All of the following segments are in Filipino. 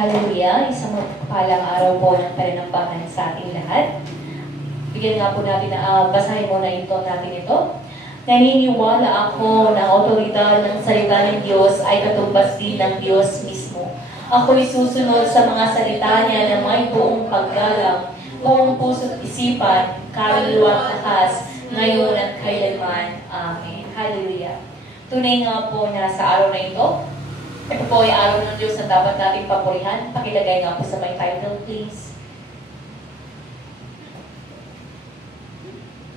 Hallelujah! Isang mapagpalang araw po ng pananambahan sa ating lahat. Bigyan nga po natin na basahin mo na natin ito. Naniniwala ako na otoridad ng salita ng Diyos ay katumbas din ng Diyos mismo. Ako'y susunod sa mga salita niya na may buong paggalang, buong puso't isipan, kaluluwa at lakas, ngayon at kailanman. Amen. Hallelujah. Tunay nga po na sa araw na ito, ito po ay araw ng Diyos na dapat nating papurihan. Pakilagay nga po sa my title, please.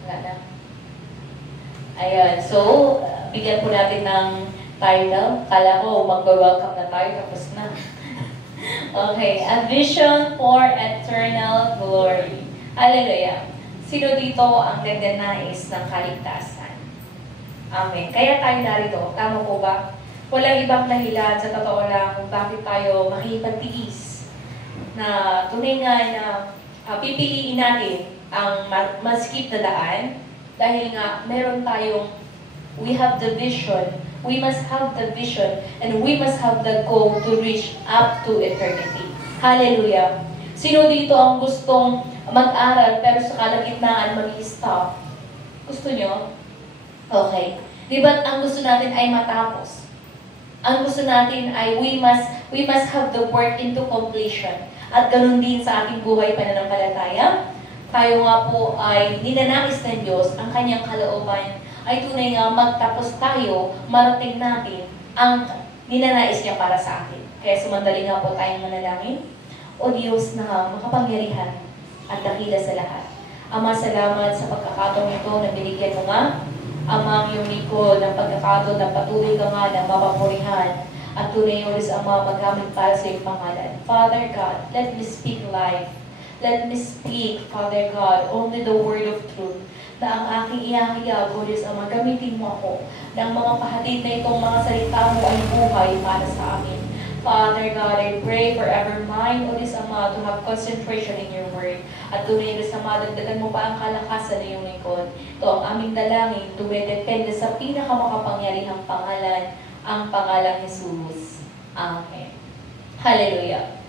Wala na. Ayan. So, bigyan po natin ng title. Kala ko, mag-welcome na tayo, tapos na. Okay. A Vision for Eternal Glory. Hallelujah. Sino dito ang nagnanais ng kaligtasan? Amen. Kaya tayo narito. Tama po ba? Walang ibang dahilan sa totoo lang kung bakit tayo makikipagtiis na tunay nga na pipiliin natin ang maskip na daan dahil nga meron tayong we have the vision, we must have the vision, and we must have the goal to reach up to eternity. Hallelujah! Sino dito ang gustong mag-aral pero sa kalagitnaan mag-i-stop? Gusto nyo? Okay. Di ba't ang gusto natin ay matapos? Ang gusto natin ay we must have the work into completion. At ganun din sa ating buhay pananampalataya. Tayo nga po ay ninanais ng Diyos, ang kanyang kalooban ay tunay nga magtapos tayo, marating natin ang ninanais niya para sa atin. Kaya sumandali nga po tayong manalangin. O Diyos na makapangyarihan at dakila sa lahat. Ama, salamat sa pagkakataon ito na binigyan mo nga. Amang iyong likod ng pagkakataon na patuloy ka nga ng mapapurihan at tunay ulit Ama magamit para sa iyong pangalan. Father God, let me speak life. Let me speak, Father God, only the word of truth. Na ang aking ihahayag, O Diyos Ama, gamitin mo ako ng mga pahatid na itong mga salita mo ay buhay para sa amin. Father God, I pray for ever mind, O Diyos Ama, to have concentration in your word. At tunay, Diyos Ama, dagdagan mo pa ang kalakasan na iyong likod. Ito ang aming dalangin, dumedepende sa pinakamakapangyarihang pangalan, ang pangalang Jesus. Amen. Hallelujah.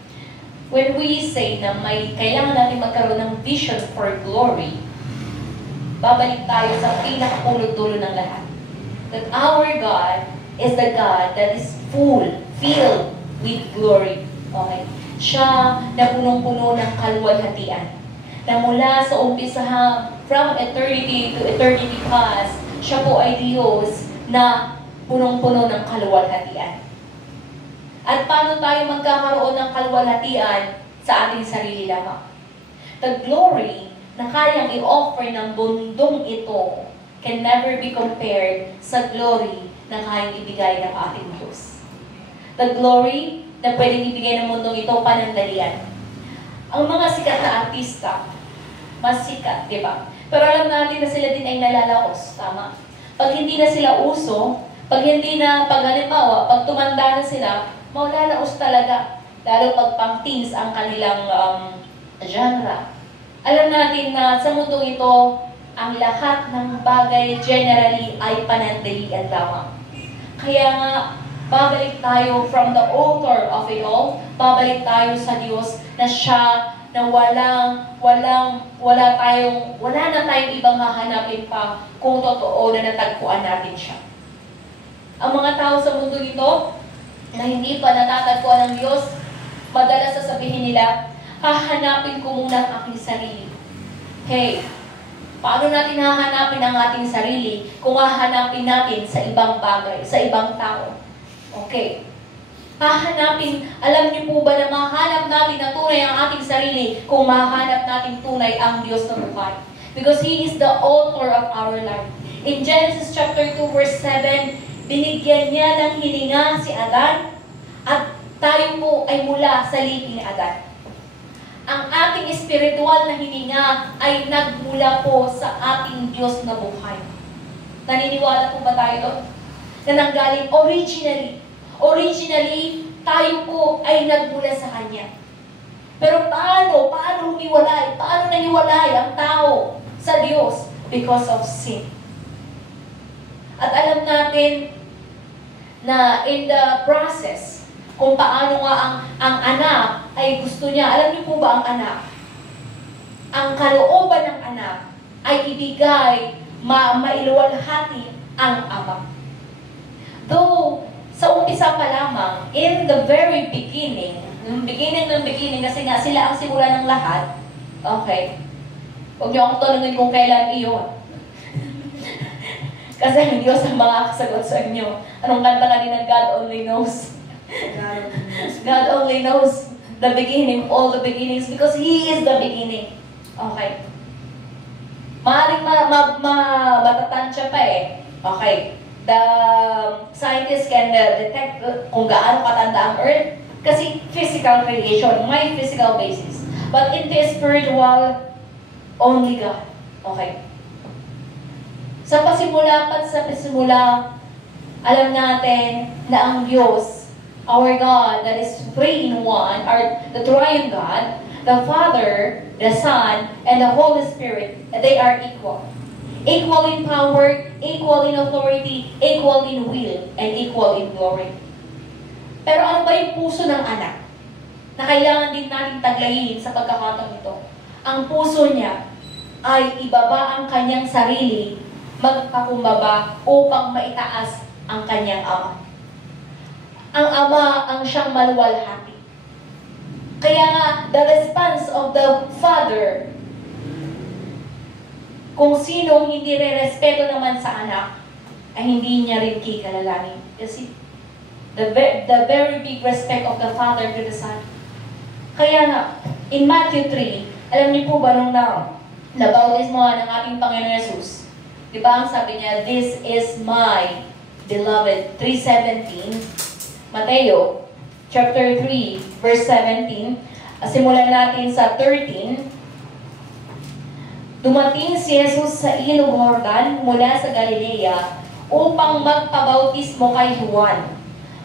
When we say na may kailangan natin magkaroon ng vision for glory, babalik tayo sa pinakapunod-dulo ng lahat. That our God is the God that is filled with glory. Okay? Siya na punong-puno ng kaluwalhatian. Na mula sa umpisa, from eternity to eternity past, siya po ay Diyos na punong-puno ng kaluwalhatian. At paano tayo magkakaroon ng kaluwalhatian sa ating sarili lamang? The glory na kayang i-offer ng bundong ito can never be compared sa glory na kayang ibigay ng ating Diyos. The glory na pwedeng ibigay ng mundong ito panandalian. Ang mga sikat na artista, mas sikat, di ba? Pero alam natin na sila din ay nalalaos, tama? Pag hindi na sila uso, pag halimbawa, pag tumanda na sila, maulalaos talaga. Lalo pag pang-teens ang kanilang genre. Alam natin na sa mundong ito, ang lahat ng bagay generally ay panandalian lamang. Kaya nga, babalik tayo from the author of it all, babalik tayo sa Diyos na siya na wala na tayong ibang hahanapin pa kung totoo na natagpuan natin siya. Ang mga tao sa mundo ito na hindi pa natatagpuan ng Diyos, madalas sasabihin nila, hahanapin ko muna ang aking sarili. Hey, paano natin hahanapin ang ating sarili kung hahanapin natin sa ibang bagay, sa ibang tao? Okay. Hahanapin, alam niyo po ba na mahanap natin na tunay ang ating sarili kung mahanap natin tunay ang Diyos na buhay? Because He is the author of our life. In Genesis chapter 2 verse 7, binigyan niya ng hininga si Adan at tayo po ay mula sa lipi ni Adan. Ang ating espiritual na hininga ay nagmula po sa ating Diyos na buhay. Naniniwala po ba tayo doon? Na nanggaling originally, tayo po ay nagmula sa Kanya. Pero paano humiwalay? Paano nahiwalay ang tao sa Diyos? Because of sin. At alam natin na in the process, Kung paano nga ang anak ay gusto niya. Alam niyo po ba ang anak? Ang kalooban ng anak ay ibigay, mailuwalhati ang ama. Though, sa umpisa pa lamang, in the very beginning, kasi nga sila ang simula ng lahat, okay, huwag niyo akong tanungin kung kailan iyon. Kasi ang Diyos ang makakasagot sa inyo. Anong kanta kanina? God only knows. God only knows the beginning, all the beginnings, because He is the beginning. Okay. Maaaring matatansya pa eh. Okay. The scientists can detect kung gaano katanda ang Earth kasi physical creation, may physical basis. But in the spiritual, only God. Okay. Sa pasimula, alam natin na ang Diyos, our God, that is three in one, or the triune God, the Father, the Son, and the Holy Spirit, they are equal. Equal in power, equal in authority, equal in will, and equal in glory. Pero ano ba yung puso ng anak na kailangan din natin taglayin sa pagkakataon ito? Ang puso niya ay ibaba ang kanyang sarili, magpakumbaba upang maitaas ang kanyang ama. Ang ama ang siyang maluwalhati. Kaya nga, the response of the Father, kung sinong hindi re-respeto naman sa anak, ay hindi niya rin kikalalanin. Kasi the very big respect of the Father to the Son. Kaya nga, in Matthew 3, alam niyo po ba nung nabautismo ng ating Panginoon Jesus? Di ba ang sabi niya, this is my beloved, 3:17, Mateo, chapter 3, verse 17, simulan natin sa 13. Dumating si Jesus sa ilog Jordan mula sa Galilea upang magpabautismo kay Juan.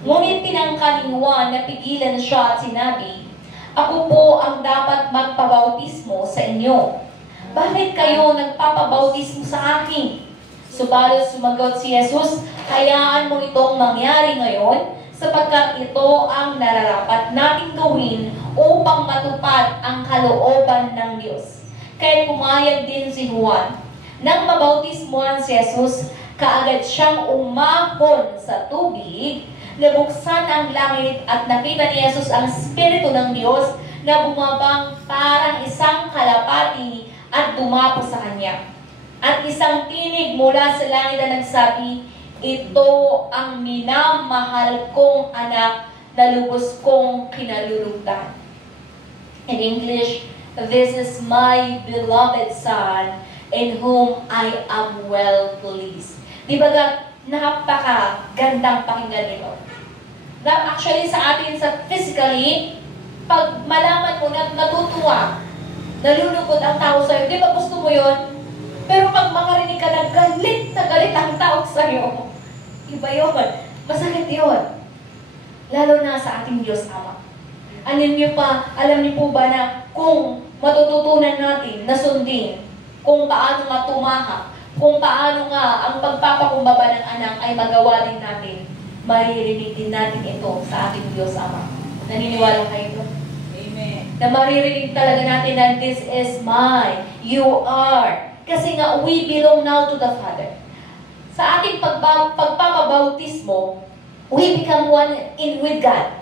Ngunit tinangka ni Juan na pigilan siya at sinabi, ako po ang dapat magpabautismo sa inyo. Bakit kayo nagpapabautismo sa akin? Subalit sumagot si Jesus, hayaan mo itong mangyari ngayon sapagkat ito ang nararapat nating gawin upang matupad ang kalooban ng Diyos. Kaya pumayag din si Juan. Nang mabautismohan si Jesus, kaagad siyang umahon sa tubig, nabuksan ang langit at nakita ni Jesus ang Espiritu ng Diyos na bumabang parang isang kalapati at dumapo sa kanya. At isang tinig mula sa langit na nagsabi, ito ang minamahal kong anak na lubos kong kinalulugdan. In English, this is my beloved Son in whom I am well pleased. Di ba napaka-gandang pakinggan ito? Actually, sa atin, physically, pag malaman mo na natutuwa, nalulugod ang tao sa'yo, di ba gusto mo yun? Pero pag makarinig ka na galit ang tao sa'yo, iba yun. Masakit yun. Lalo na sa ating Diyos Ama. Alam niyo po ba na kung matututunan natin na sundin kung paano nga tumahak, kung paano nga ang pagpapakumbaba ng anak ay magawa din natin, maririnig din natin ito sa ating Diyos Ama. Naniniwala kayo ito? Amen. Na maririnig talaga natin na this is mine, you are. Kasi nga, we belong now to the Father. Sa ating pagpapabautismo, we become one with God.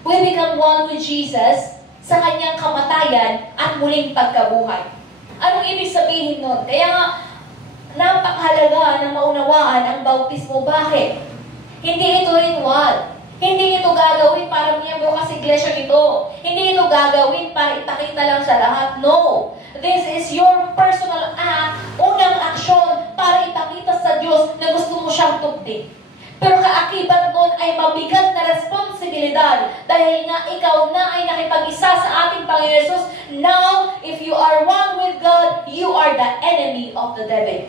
We become one with Jesus sa kanyang kamatayan at muling pagkabuhay. Anong ibig sabihin nun? Kaya nga, napakahalaga na maunawaan ang bautismo. Bakit? Hindi ito ritual. Hindi ito gagawin para miyembro ka sa iglesia nito. Hindi ito gagawin para ipakita lang sa lahat. No. This is your personal act, unang aksyon para ipakita sa Diyos na gusto mo siyang tupdin. Pero kaakibat nun ay mabigat na responsibilidad dahil nga ikaw na ay nakipag-isa sa ating Panginoon Jesus. Now, if you are one with God, you are the enemy of the devil.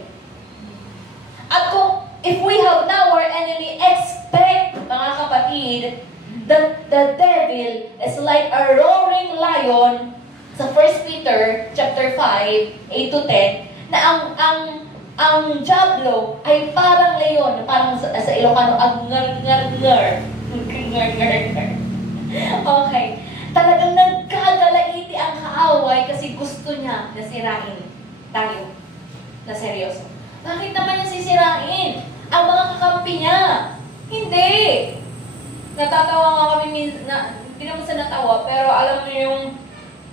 At kung if we have now our enemy, expect, mga kapatid, that the devil is like a roaring lion sa 1 Peter chapter 5, 8-10, na ang diablo ay parang leon, parang sa Ilocano, agnger-ngar-ngar. sirain tayo na seryoso. Bakit naman niya sisirain ang mga kakampi niya? Hindi! Natatawa nga kami, hindi naman sa natawa, pero alam mo yung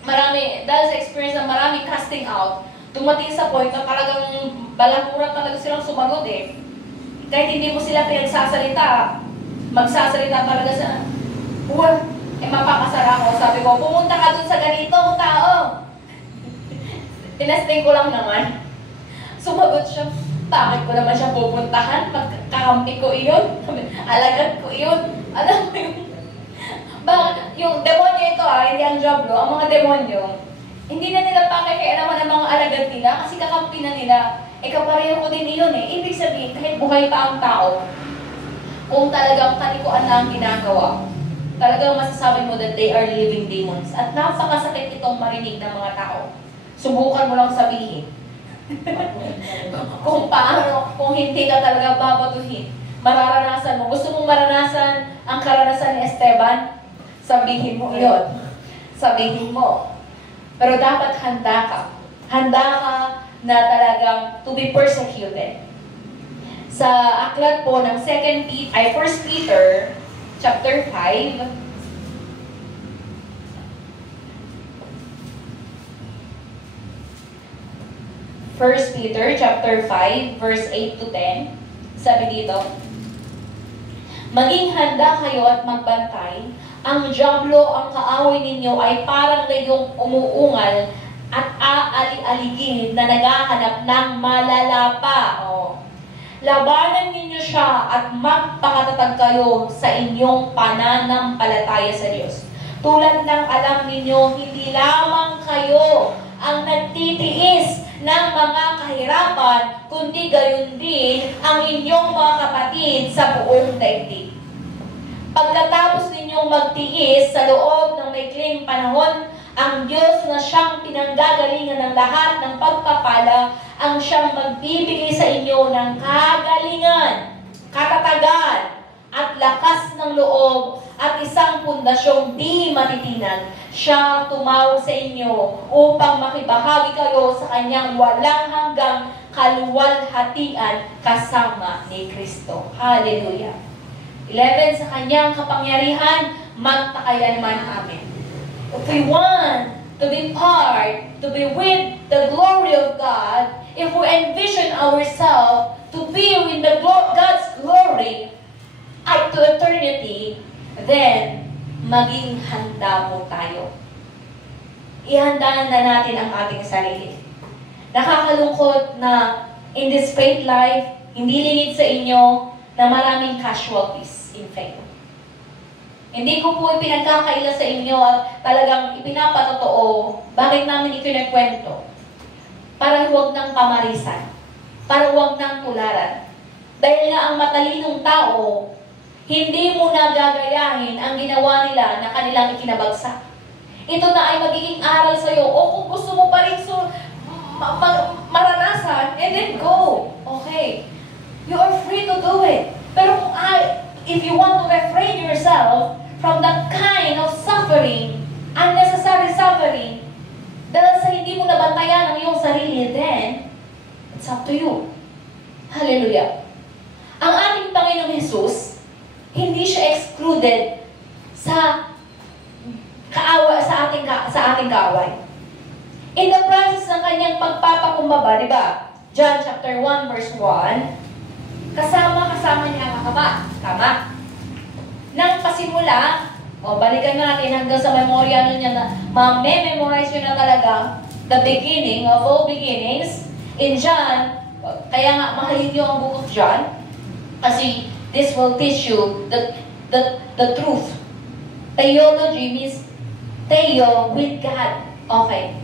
marami, dahil sa experience na marami casting out, dumating sa point na talagang balakuran talaga silang sumagot eh. Kahit hindi mo sila pinagsasalita, magsasalita talaga sa, mapakasara ako. Sabi ko, pumunta ka dun sa ganitong tao. Tinesting ko lang naman. Sumagot siya, bakit ko naman siya pupuntahan? Magkakampi ko iyon? Alagad ko iyon? Alam mo yung, yung demonyo ito hindi ang Diablo, ang mga demonyo, hindi na nila pakikialaman ang mga alagad nila kasi kakampi na nila. Kapareho ko din iyon eh. Ibig sabihin, kahit buhay pa ang tao, kung talagang kalikuan na ang ginagawa, talagang masasabi mo that they are living demons. At napakasakit itong marinig ng mga tao. Subukan mo lang sabihin. Kung paano, kung hindi ka talaga babatuhin, mararanasan mo. Gusto mong maranasan ang karanasan ni Esteban? Sabihin mo iyon. Sabihin mo. Pero dapat handa ka. Handa ka na talagang to be persecuted. Sa aklat po ng 1 Peter chapter 5, First Peter chapter 5 verse 8 to 10, sabi dito, maging handa kayo at magbantay. Ang Diablo, ang kaaway ninyo, ay parang layong umuungal at aali-aligid na naghahanap ng malalapa. Labanan ninyo siya at magpakatatag kayo sa inyong pananampalataya sa Diyos. Tulad ng alam ninyo, hindi lamang kayo ang nagtitiis ng mga kahirapan, kundi gayon din ang inyong mga kapatid sa buong daigdig. Pagkatapos ninyong magtiis sa loob ng maikling panahon, ang Diyos na siyang pinanggagalingan ng lahat ng pagpapala, ang siyang magbibigay sa inyo ng kagalingan, katatagan, at lakas ng loob, at isang pundasyong di matitinag. Siya tumawag sa inyo upang makibahagi kayo sa kanyang walang hanggang kaluwalhatian kasama ni Kristo. Hallelujah. 11, sa kanyang kapangyarihan, magpakailanman. Amen. If we want to be part, to be with the glory of God, if we envision ourselves to be with God's glory up to eternity, then maging handa po tayo. Ihanda na natin ang ating sarili. Nakakalungkot na in this faith life, hindi lingid sa inyo na maraming casualties in faith. Hindi ko po ipinagkakaila sa inyo at talagang ipinapatotoo bakit namin ikinekwento. Para huwag nang pamarisan. Para huwag nang tularan. Dahil nga ang matalinong tao, hindi mo na gagayahin ang ginawa nila na kanilang ikinabagsak. Ito na ay magiging aral sa iyo. O kung gusto mo pa rin maranasan, and then go. Okay. You are free to do it. Pero kung if you want to refrain yourself from that kind of suffering, unnecessary suffering, dahil sa hindi mo nabantayan ang iyong sarili, then, it's up to you. Hallelujah. Ang ating Panginoong Jesus, hindi siya excluded sa ating kaaway. In the process ng kanyang pagpapakumbaba, di ba? John chapter 1 verse 1, kasama niya ang Ama. Tama? Nang pasimula, balikan natin hanggang sa memorya niya na memorize nyo na talaga the beginning of all beginnings. In John, kaya nga mahalin nyo ang book of John kasi this will teach you the truth. Theology means theo with God. Okay.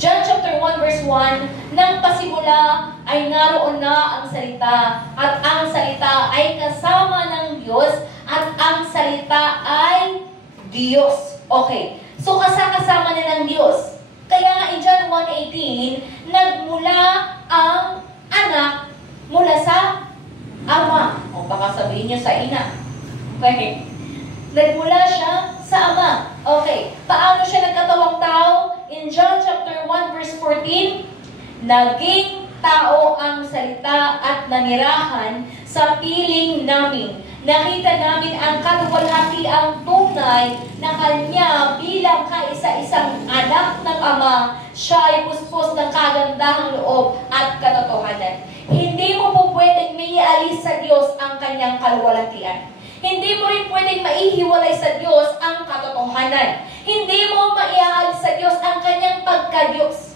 John chapter 1 verse 1, nang pasimula ay naroon na ang salita, at ang salita ay kasama ng Diyos, at ang salita ay Diyos. Okay. So kasama na ng Diyos. Kaya nga in John 1:18, nagmula ang anak mula sa Ama. O baka sabihin niyo sa ina. Okay. Nagmula siya sa Ama. Okay. Paano siya nagkatawang tao? In in John chapter 1 verse 14, naging tao ang salita at nanirahan sa piling namin. Nakita namin ang kaluwalhatiang tunay na Kanya bilang kaisa-isang anak ng Ama. Siya ay puspos ng kagandahang loob at katotohanan. Hindi mo po pwedeng maialis sa Diyos ang Kanyang kaluwalhatian. Hindi mo rin pwedeng maihiwalay sa Diyos ang katotohanan. Hindi mo maialis sa Diyos ang Kanyang pagka-Diyos.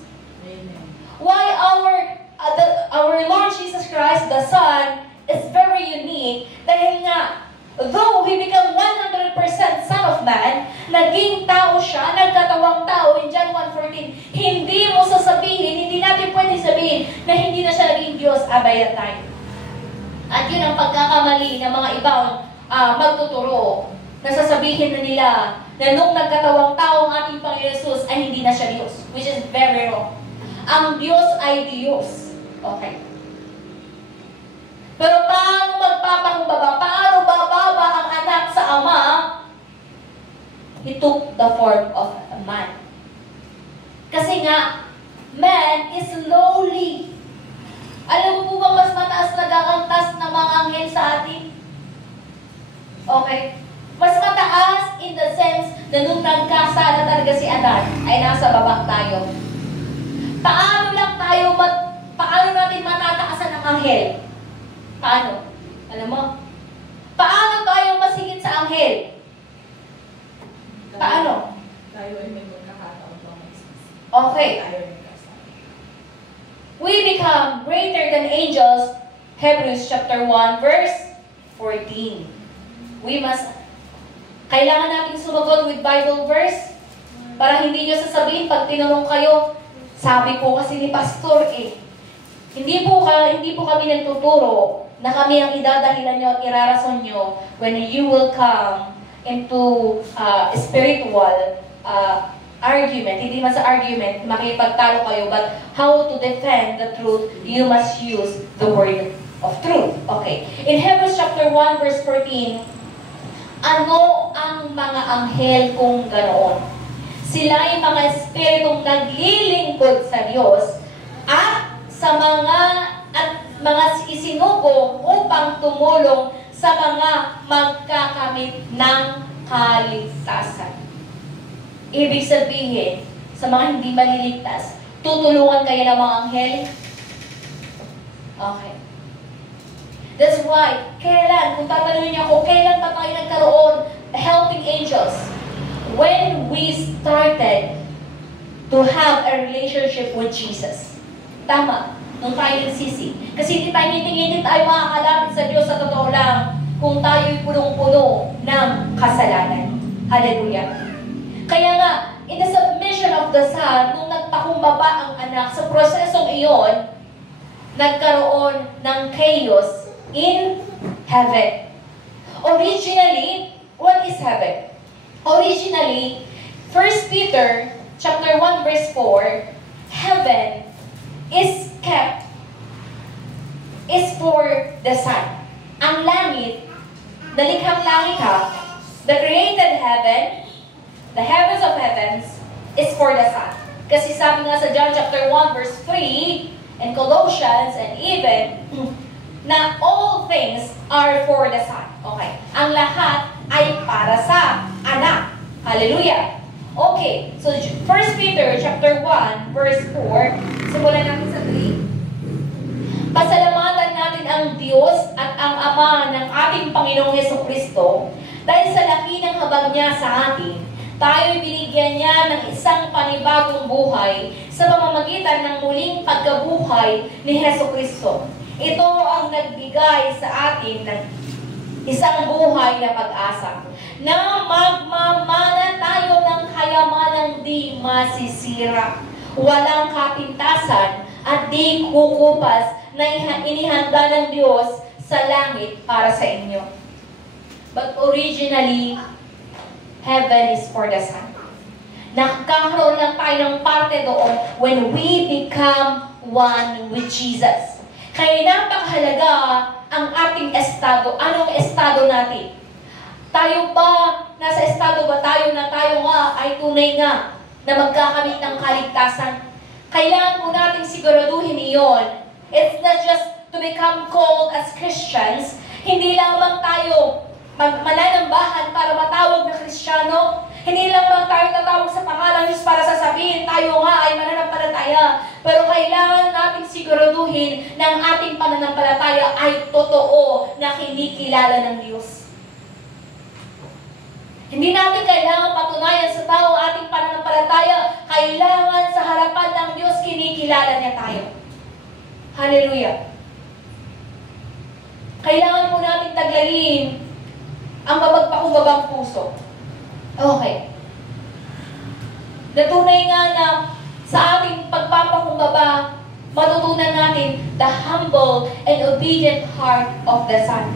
Why our Lord Jesus Christ, the Son, is very unique dahil nga, though He became 100% Son of Man, naging tao siya, nagkatawang tao in John 1:14, hindi mo sasabihin, hindi natin pwede sabihin na hindi na siya naging Diyos by that time. At yun ang pagkakamali ng mga ibang magtuturo, na sasabihin na nila na nung nagkatawang tao ang ating Panginoon Jesus ay hindi na siya Diyos, which is very wrong. Ang Diyos ay Diyos. Okay. Pero paano magpapakumbaba? Paano bababa ang anak sa Ama? He took the form of a man. Kasi nga, man is lowly. Alam mo po ba mas mataas nag-aantas ng mga anghel sa atin? Okay. Mas mataas in the sense na nung nagkasala talaga si Adan, ay nasa baba tayo. Paano natin matataasan ng anghel? Paano? Alam mo? Paano tayo masigit sa anghel? Paano? Tayo ay may pagkakataon pa mag-isip. Okay. Tayo ay nagkasala. We become greater than angels. Hebrews chapter 1 verse 14. Kailangan natin sumagot with Bible verse para hindi nyo sasabihin pag tinanong kayo, sabi po kasi ni Pastor Hindi po kami nagtuturo na kami ang idadahilan nyo at irarason nyo when you will come into spiritual argument. Hindi man sa argument, makipagtalo kayo, but how to defend the truth, you must use the word of truth. Okay. In Hebrews chapter 1 verse 14, ano ang mga anghel kung ganoon? Sila ay mga espiritong naglilingkod sa Diyos at sa mga isinugo upang tumulong sa mga magkakamit ng kaligtasan. Ibig sabihin, sa mga hindi maliligtas, tutulungan kayo ng mga anghel? Okay. That's why, kung tatanungin niyo ako, kailan pa tayo nagkaroon helping angels? When we started to have a relationship with Jesus. Tama, nung tayo nagsisi. Kasi hindi tayo makakalapit sa Diyos sa totoo lang kung tayo'y punong-puno ng kasalanan. Hallelujah. Kaya nga, in the submission of the Son, nung nagpakumbaba ang anak, sa prosesong iyon, nagkaroon ng chaos in heaven. Originally, what is heaven? Originally, 1 Peter chapter 1 verse 4, heaven is for the Son. Ang langit, dalikhang langit the created heaven, the heavens of heavens, is for the Son. Kasi sabi nga sa John chapter 1 verse 3, and Colossians, and even, na all things are for the Son. Okay. Ang lahat ay para sa anak. Hallelujah. Okay. So, 1 Peter chapter 1, verse 4. Simulan natin sa 3. Pasalamatan natin ang Diyos at ang Ama ng ating Panginoong Hesukristo dahil sa laki ng habag niya sa atin. Tayo'y binigyan niya ng isang panibagong buhay sa pamamagitan ng muling pagkabuhay ni Hesukristo. Ito ang nagbigay sa atin ng isang buhay na pag-asa na magmamana tayo ng kayamanang di masisira, walang kapintasan at di kukupas na inihanda ng Diyos sa langit para sa inyo. But originally, heaven is for the Son. Nakakaroon lang tayo ng parte doon when we become one with Jesus. Kaya napakahalaga ang ating estado. Anong estado natin? Tayo ba, nasa estado ba tayo na tayo nga ay tunay nga na magkakamit ng kaligtasan. Kailangan po natin siguraduhin iyon. It's not just to become called as Christians. Hindi lamang tayo mananambahan para matawag na Kristiyano. Hindi lamang tayo tatawag sa pangalan Diyos para sasabihin tayo nga ay mananampalataya. Pero kailangan natin siguraduhin na ang ating pananampalataya ay totoo na kinikilala ng Diyos. Hindi natin kailangan patunayan sa tao ating pananampalataya. Kailangan sa harapan ng Diyos kinikilala niya tayo. Hallelujah. Kailangan po natin taglayin ang mapagpakumbabang puso. Okay. Natunay nga na sa ating pagpapakumbaba, matutunan natin the humble and obedient heart of the Son.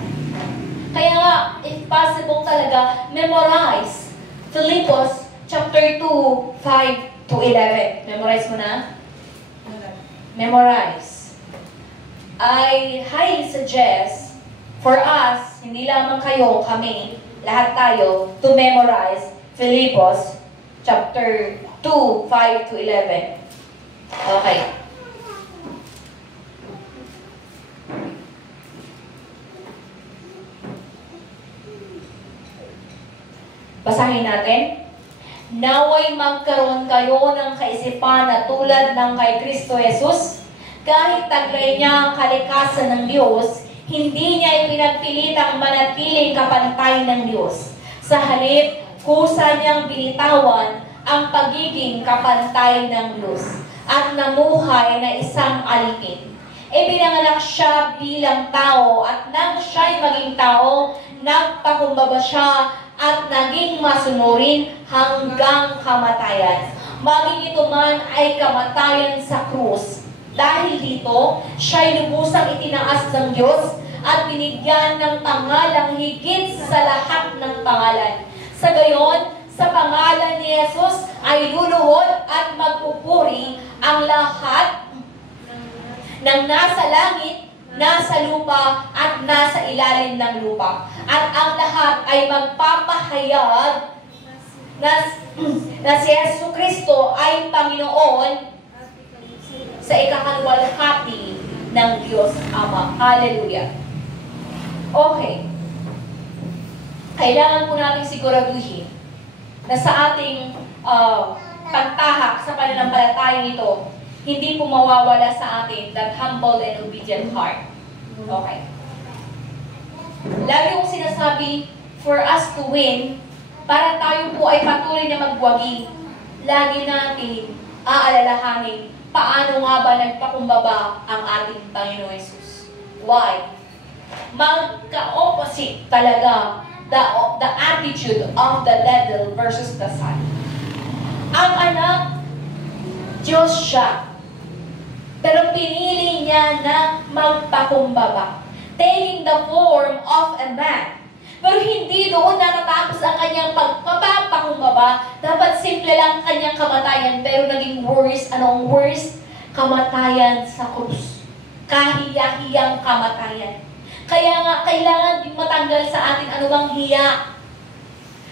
Kaya nga, if possible talaga, memorize Philippians chapter 2, 5 to 11. Memorize mo na? Memorize. I highly suggest for us, hindi lamang kayo, kami, lahat tayo, to memorize Philippians chapter 2, 5 to 11. Okay. Basahin natin. Naway magkaroon kayo ng kaisipan na tulad ng kay Kristo Jesus. Kahit taglay niya ang kalikasan ng Diyos, hindi niya ipinagpilitang manatiling kapantay ng Diyos. Sa halip, kusa niyang binitawan ang pagiging kapantay ng Diyos at namuhay na isang alipin. Ipinanganak siya bilang tao at nang siya'y maging tao, nagpakumbaba siya at naging masunurin hanggang kamatayan. Maging ito man ay kamatayan sa krus. Dahil dito, siya'y lubusang itinaas ng Diyos at binigyan ng pangalang higit sa lahat ng pangalan. Sa gayon, sa pangalan ni Jesus ay luluhod at magpupuri ang lahat ng nasa langit, nasa lupa, at nasa ilalim ng lupa. At ang lahat ay magpapahayag na si Yesu Kristo ay Panginoon sa ikakalwalhati ng Diyos Ama. Hallelujah. Okay. Kailangan po natin siguraduhin na sa ating pagtahak sa pananampalatayang ito, hindi po mawawala sa atin that humble and obedient heart. Okay. Lagi kong sinasabi, for us to win, para tayo po ay patuloy na magwagi, lagi natin aalalahanin paano nga ba nagpakumbaba ang ating Panginoon Jesus. Why? Magka-opposite talaga the attitude of the devil versus the Son. Ang anak, Diyos siya. Pero pinili niya na magpakumbaba, taking the form of a man. Pero hindi doon natatapos ang kanyang pagpapakumbaba. Dapat simple lang kanyang kamatayan, pero naging worse. Anong worse? Kamatayan sa krus. Kahiya-hiyang kamatayan. Kaya nga, kailangan din matanggal sa atin anumang hiya.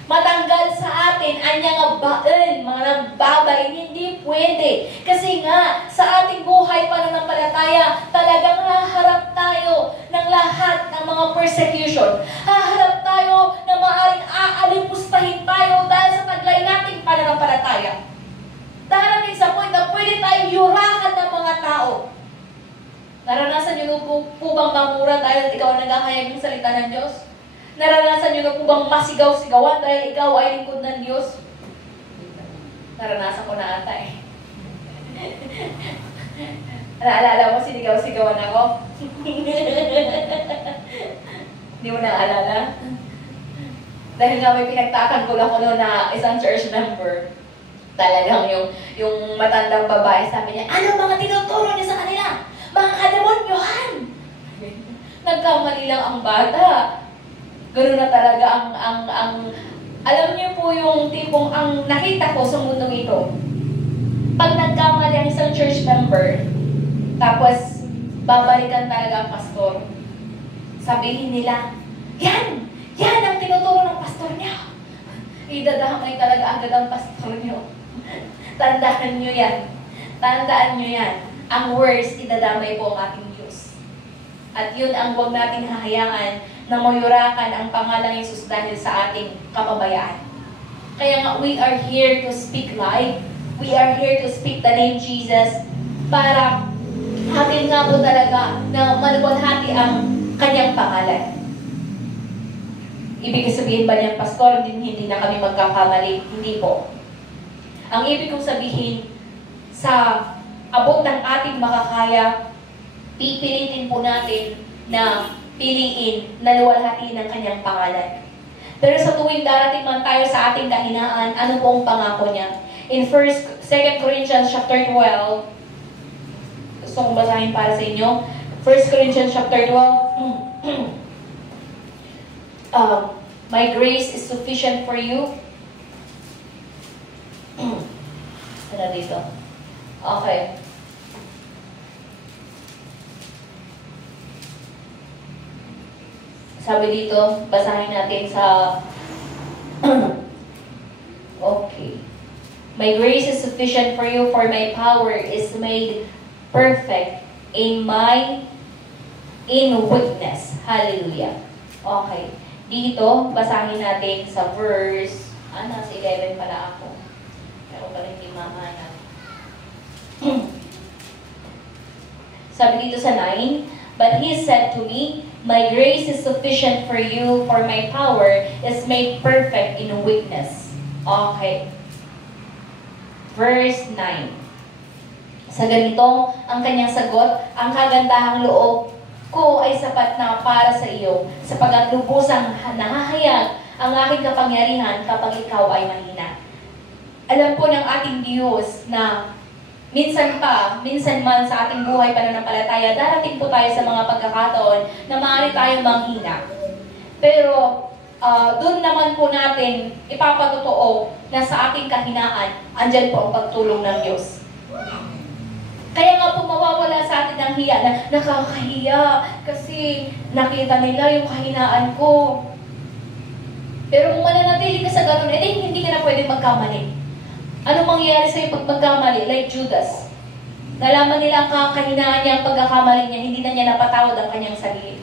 Matanggal sa atin anyang baen, mga nagbabay, hindi pwede. Kasi nga, sa ating buhay pananampalataya, talagang haharap tayo ng lahat ng mga persecution. Haharap tayo na maaaring aalipustahin tayo dahil sa taglay nating pananampalataya. Darating sa point na pwede tayong yurakan ng mga tao. Naranasan niyo po bang mamura dahil ikaw ang naghahayag ng salita ng Diyos? Naranasan niyo na po bang masigaw-sigawan dahil ikaw ay lingkod ng Diyos? Naranasan ko na ata eh. Naalala mo, sinigaw-sigawan ako? Hindi mo naalala? Dahil nga may pinagtatanggol ako noon na isang church member. Talagang yung matandang babae, sabi niya, ano mga tinuturo niyo sa kanila? Mga kademonyohan! Nagkamali lang ang bata. Ganoon na talaga ang alam niyo po yung tipong ang nakita ko sa mundong ito. Pag nagkamali ang isang church member, tapos babalikan talaga ang pastor. Sabihin nila, yan ang tinuturo ng pastor niya. Idadahamay talaga agad ang pastor niyo. Tandaan nyo yan. Tandaan nyo yan. Ang worst, idadamay po ang ating Diyos. At yun ang huwag natin hahayaan na mayurakan ang pangalang Yesus dahil sa ating kapabayaan. Kaya nga, we are here to speak life. We are here to speak the name Jesus para atin nga po talaga na maluwalhati ang kanyang pangalan. Ibig sabihin ba niyang, Pastor, hindi na kami magkakamali? Hindi po. Ang ibig kong sabihin, sa abot ng ating makakaya, pipilitin po natin na piliin na luwalhati ng kanyang pangalan. Pero sa tuwing darating man tayo sa ating kahinaan, ano po ang pangako niya? In 2 Corinthians chapter 12, gusto kong basahin para sa inyo. 1 Corinthians chapter 12, my grace is sufficient for you. Ano dito? Okay. Sabi dito, basahin natin sa okay. My grace is sufficient for you, for my power is made perfect in weakness. Hallelujah. Okay. Dito, basahin natin sa verse, nasa 11 pala ako. Pero pala hindi mahanap. Sabi dito sa 9, but he said to me, my grace is sufficient for you, for my power is made perfect in weakness. Okay. Verse 9. Sa ganito, ang kanyang sagot, ang kagandahang loob ko ay sapat na para sa iyo, sapagkat lubusang nahahayag ang aking kapangyarihan kapag ikaw ay mahina. Alam po ng ating Diyos na minsan man sa ating buhay pananampalataya, darating po tayo sa mga pagkakataon na maaari tayong manghina. Pero doon naman po natin ipapatotoo na sa ating kahinaan, andyan po ang pagtulong ng Diyos. Kaya nga po mawawala sa atin ang hiya na nakakahiya kasi nakita nila yung kahinaan ko. Pero kung mananatili ka sa ganun, hindi ka na pwede magkamali. Anong mangyayari sa'yo pag magkamali? Like Judas. Nalaman nila ang kahinaan niya, ang pagkakamali niya, hindi na niya napatawad ang kanyang sarili.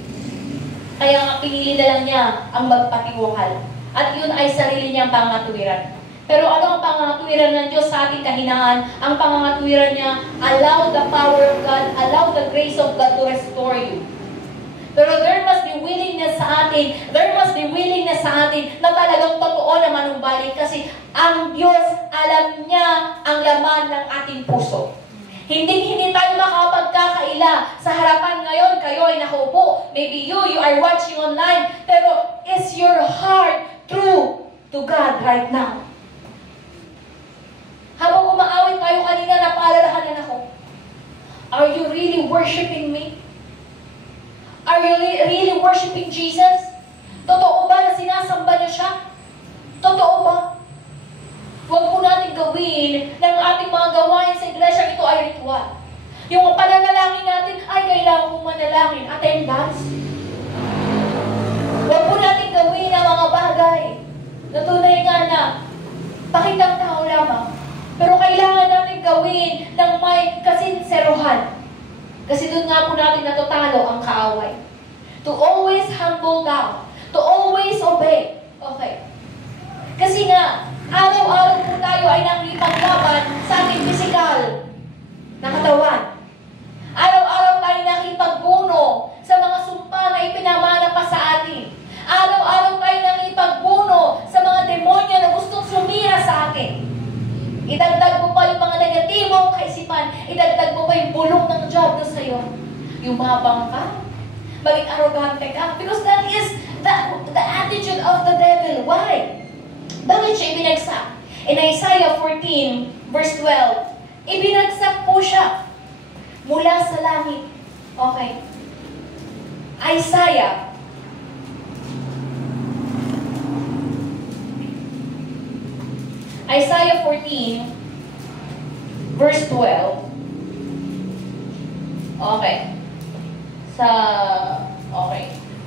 Kaya nga pinili na lang niya ang magpatiwahal. At yun ay sarili niyang pangatuwiran. Pero ano ang pangangatuwiran ng Diyos sa ating kahinaan? Ang pangangatuwiran niya, allow the power of God, allow the grace of God to restore you. Pero there must be willingness sa atin, na talagang totoo na manumbalik kasi ang Diyos, alam niya ang laman ng ating puso. Hindi tayo makapagkakaila sa harapan ngayon, kayo ay nakaupo. Maybe you are watching online, pero is your heart true to God right now? Habang umaawit tayo kanina, napaalalahanan ako. Are you really worshiping me? Are you really worshiping Jesus? Totoo ba na sinasamba niyo siya? Totoo ba? Huwag po natin gawin ng ating mga gawain sa iglesia, ito ay ritual. Yung pananalangin natin, ay kailangan kong manalangin. Attendance. Huwag po natin gawin ang mga bagay na tunay nga na pakitang tao lamang. Pero kailangan natin gawin ng may kasinserohan. Kasi doon nga po natin natatalo ang kaaway. To always humble down. To always obey. Okay. Kasi nga, araw-araw po tayo ay nakikipaglaban sa ating pisikal na katawan. Araw-araw tayo nakikipagbuno sa mga sumpa na ipinamana pa sa atin. Araw-araw tayo nakikipagbuno sa mga demonyo na gustong sumira sa atin. Idagdag mo pa yung mga negatibong kaisipan. Idagdag mo pa yung bulong ng job na sa'yo. Yung mabang ka. Maging arrogante ka. Because that is the attitude of the devil. Why? Bakit siya ibinagsak? In Isaiah 14, verse 12, ibinagsak po siya mula sa langit. Okay. Isaiah Isaiah 14, verse 12. Okay. Okay.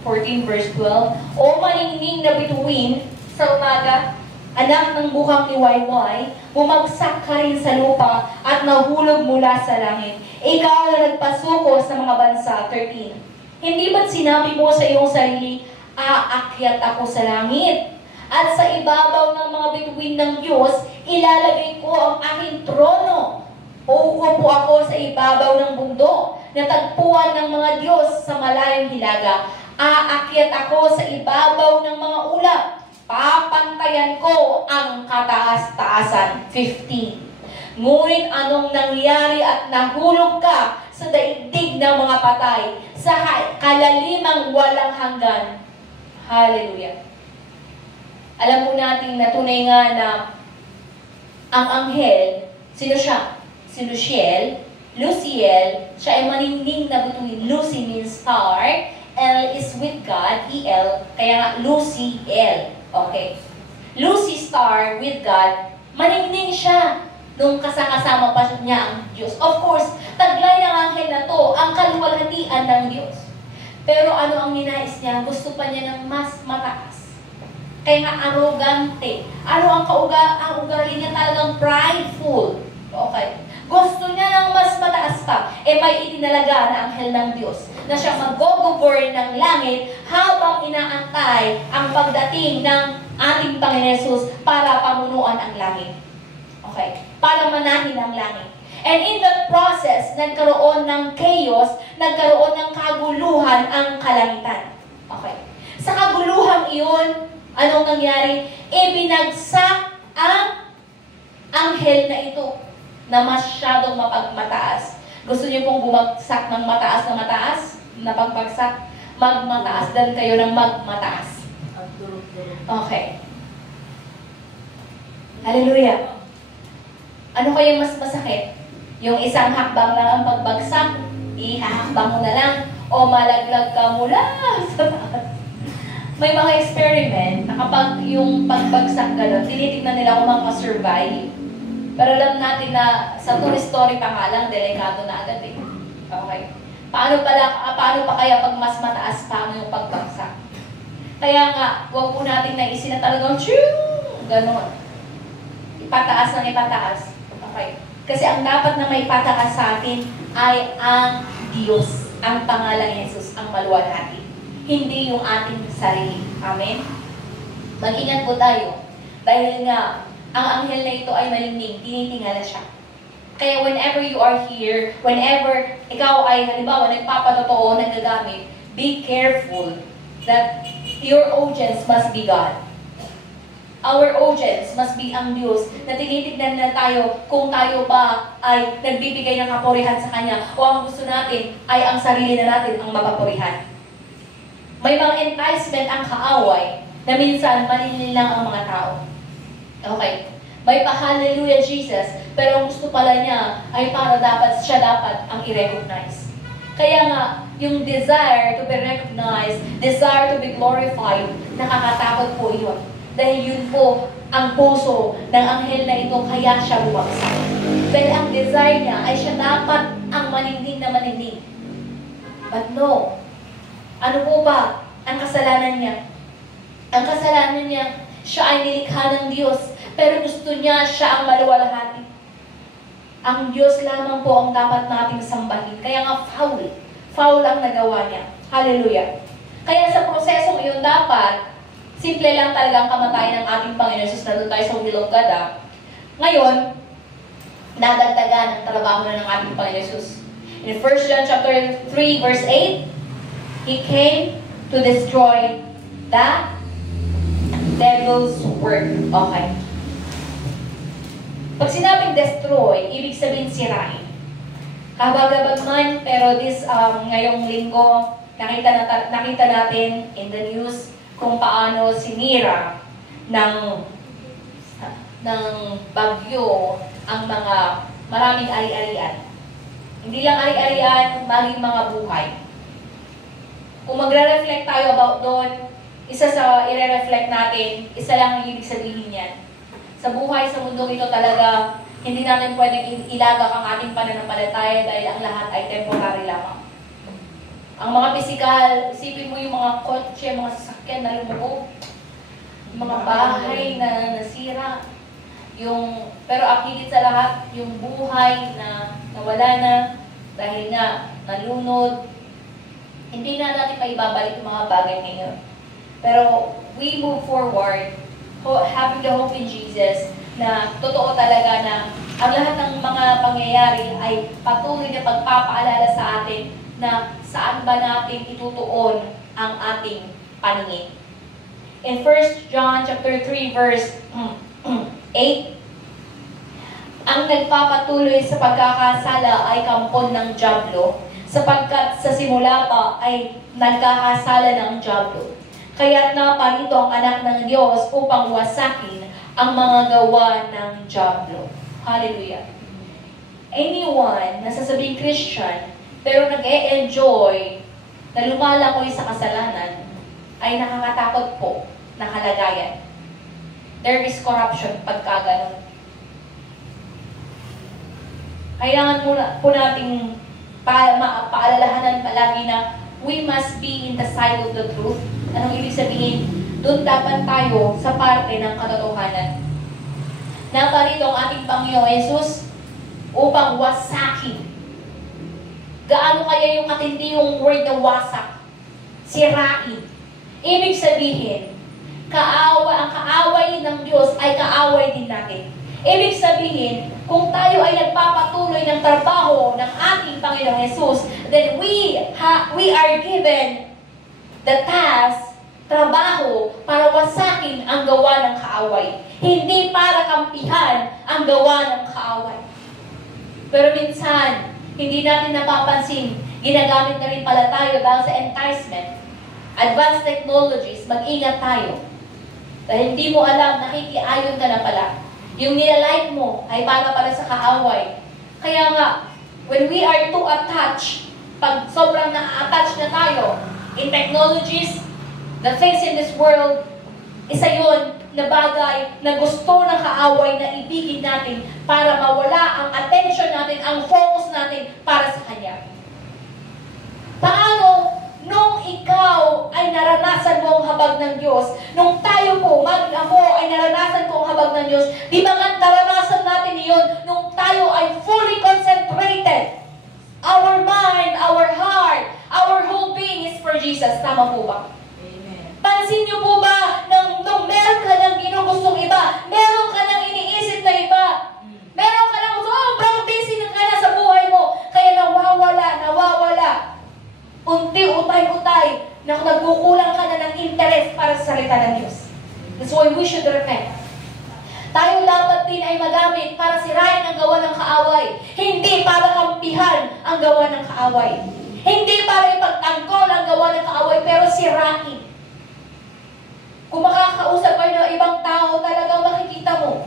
14 verse 12. O maningning na bituin sa umaga, anak ng bukang liwayway, bumagsak ka rin sa lupa at nahulog mula sa langit. Ikaw na nagpasuko sa mga bansa. 13. Hindi ba't sinabi mo sa iyong sarili, aakyat ako sa langit? At sa ibabaw ng mga bituin ng Diyos, ilalagay ko ang aking trono. Uupo ako sa ibabaw ng bundok, natagpuan ng mga Diyos sa malayong hilaga. Aakyat ako sa ibabaw ng mga ulap. Papantayan ko ang kataas-taasan. 15. Ngunit anong nangyari at nahulog ka sa daigdig ng mga patay, sa kalalimang walang hanggan. Hallelujah. Alam po natin na tunay nga na ang anghel, sino siya? Si Luciel. Luciel, siya ay maningning na butuin. Lucy means star. L is with God, E-L, kaya nga Luciel. Okay. Lucy star with God, maningning siya nung kasama pa niya ang Diyos. Of course, taglay ng anghel na to, ang kaluwalhatian ng Diyos. Pero ano ang ninais niya? Gusto pa niya ng mas mataas. Kaya nga arrogante. Ano ang ugali niya talagang prideful. Okay. Gusto niya ng mas mataas pa. May itinalaga na anghel ng Diyos na siya mag-govern ng langit habang inaantay ang pagdating ng ating Panginoon Jesus para pamunuan ang langit. Okay. Para manahin ang langit. And in that process, nagkaroon ng chaos, nagkaroon ng kaguluhan ang kalangitan. Okay. Sa kaguluhan iyon, anong nangyari? Binagsak ang anghel na ito na masyadong mapagmataas. Gusto niyo pong bumagsak ng mataas na mataas? Na pagbagsak? Magmataas din kayo ng magmataas. Okay. Hallelujah. Ano kaya mas masakit? Yung isang hakbang lang ang pagbagsak, ihahakbang mo na lang, o malaglag ka mula sa taas. May mga experiment na kapag yung pagbagsak gano'n, tinitignan nila kung makasurvive. Pero alam natin na sa tourist story pa nga lang, delikado na agad eh. Okay. Paano pa kaya pag mas mataas pa yung pagbagsak? Kaya nga, huwag po natin naisin na talagang gano'n. Ipataas ng ipataas. Okay. Kasi ang dapat na may pataas sa atin ay ang Diyos, ang pangalan ni Jesus, ang maluwalhati. Hindi yung ating sarili. Amen? Mag-ingat po tayo. Dahil nga, ang anghel na ito ay malingning, tinitingala siya. Kaya whenever you are here, whenever ikaw ay halimbawa nagpapatotoo, nagagamit, be careful that your audience must be God. Our audience must be ang Diyos na tinitignan na tayo kung tayo ba ay nagbibigay ng kapurihan sa Kanya o ang gusto natin ay ang sarili na natin ang mapapurihan. May mga enticement ang kaaway na minsan maninil lang ang mga tao. Okay. May pa-hallelujah Jesus, pero ang gusto pala niya ay para siya dapat ang i-recognize. Kaya nga, yung desire to be recognized, desire to be glorified, nakakatakot po yun. Dahil yun po ang puso ng anghel na ito, kaya siya bumagsak. Dahil ang desire niya ay siya dapat ang maningning na maningning. But no. Ano po ba ang kasalanan niya? Ang kasalanan niya, siya ay nilikha ng Diyos, pero gusto niya siya ang maluwalhati. Ang Diyos lamang po ang dapat nating sambahin. Kaya nga foul. Foul ang nagawa niya. Hallelujah. Kaya sa prosesong iyon dapat, simple lang talaga ang kamatayan ng ating Panginoon Jesus na doon tayo sa will of God. Ngayon, nadagdagan ang trabaho na ng ating Panginoon Jesus. In 1 John chapter 3 verse 8, He came to destroy the devil's work. Okay. Pag sinabing destroy, ibig sabihin sirain. Kabagabag man, pero ngayong linggo, nakita natin in the news kung paano sinira ng bagyo ang maraming ari-arian. Hindi lang ari-arian, maging mga buhay. Kung magre-reflect tayo about doon, isa sa i-reflect natin, isa lang ang ibig sabihin yan. Sa buhay, sa mundong ito talaga, hindi natin pwedeng ilagak ang ating pananampalataya dahil ang lahat ay temporary lamang. Ang mga physical, isipin mo yung mga kotse, mga sasakyan na lumubog. Yung mga bahay na nasira. Pero ang higit sa lahat, yung buhay na nawala na dahil nga nalunod. Hindi na natin maibabalik yung mga bagay ngayon. Pero we move forward, having the hope in Jesus, na totoo talaga na ang lahat ng mga pangyayari ay patuloy na pagpapaalala sa atin na saan ba natin itutuon ang ating paningin. In 1 John chapter 3 verse 8, ang nagpapatuloy sa pagkakasala ay kampon ng dyablo, sapagkat sa simula pa ay nagkakasala ng dyablo. Kaya't naparito ang anak ng Diyos upang wasakin ang mga gawa ng dyablo. Hallelujah. Anyone na sasabing Christian, pero nag-e-enjoy na lumalangoy sa kasalanan, ay nakakatakot po na kalagayan. There is corruption pagka ganun. Kailangan po nating paalalahanan palagi na we must be in the side of the truth. Anong ibig sabihin? Doon dapat tayo sa parte ng katotohanan. Naparito ang ating Panginoong Yesus upang wasakin. Gaano kaya yung katindi yung word na wasak? Sirain. Ibig sabihin, ang kaaway ng Diyos ay kaaway din natin. Ibig sabihin, kung tayo ay nagpapatuloy ng trabaho ng ating Panginoong Yesus, then we are given the task, trabaho, para wasakin ang gawa ng kaaway. Hindi para kampihan ang gawa ng kaaway. Pero minsan, hindi natin napapansin, ginagamit na rin pala tayo dahil sa enticement. Advanced technologies, mag-ingat tayo. Dahil hindi mo alam, nakikiayon ka na pala. Yung nilalike mo ay para sa kaaway. Kaya nga, when we are too attached, pag sobrang na-attach na tayo in technologies, the things in this world, isa yun na bagay na gusto ng kaaway na ibigin natin para mawala ang attention natin, ang focus natin para sa Kanya. Paano nung ikaw ay naranasan mo ang habag ng Diyos, nung tayo po, ako ay naranasan ko ang habag ng Diyos, di ba nga naranasan natin iyon nung tayo ay fully concentrated? Our mind, our heart, our whole being is for Jesus. Tama po ba? Amen. Pansin niyo po ba nung meron ka ng ginugustong iba, meron ka ng iniisip na iba, meron ka ng sobrang busy na ka na sa buhay mo, kaya nawawala. Unti-utay-utay na nagkukulang ka na ng interest para sa salita ng Diyos. That's why we should repent. Tayo dapat din ay magamit para sirain ang gawa ng kaaway. Hindi para kampihan ang gawa ng kaaway. Hindi para ipagtanggol ang gawa ng kaaway, pero sirain. Kung makakausap kayo ng ibang tao, talagang makikita mo,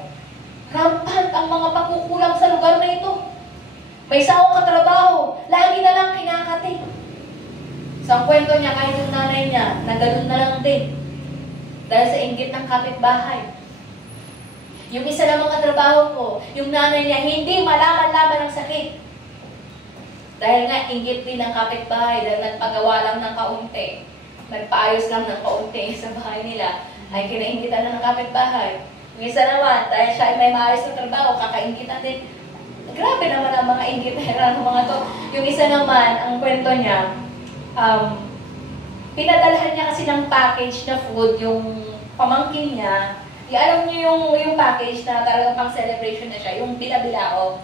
rampant ang mga pagkukulang sa lugar na ito. May sawang katrabaho, lagi na lang kinakati. Sa kwento niya, kahit yung nanay niya, na ganun na lang din. Dahil sa inggit ng kapitbahay. Yung isa namang katrabaho ko, yung nanay niya, hindi malaman-laman ang sakit. Dahil nga, inggit din ng kapitbahay, dahil nagpagawa lang ng kaunti. Nagpaayos lang ng kaunti sa bahay nila, ay kinainggitan na ng kapitbahay. Yung isa naman, dahil siya ay may maayos na trabaho, kakainggitan din. Grabe naman ang mga inggitera ng mga to. Yung isa naman, ang kwento niya, pinadalhan niya kasi ng package na food, yung pamangkin niya. Alam niyo yung package na talagang pang celebration na siya, yung bila-bilao.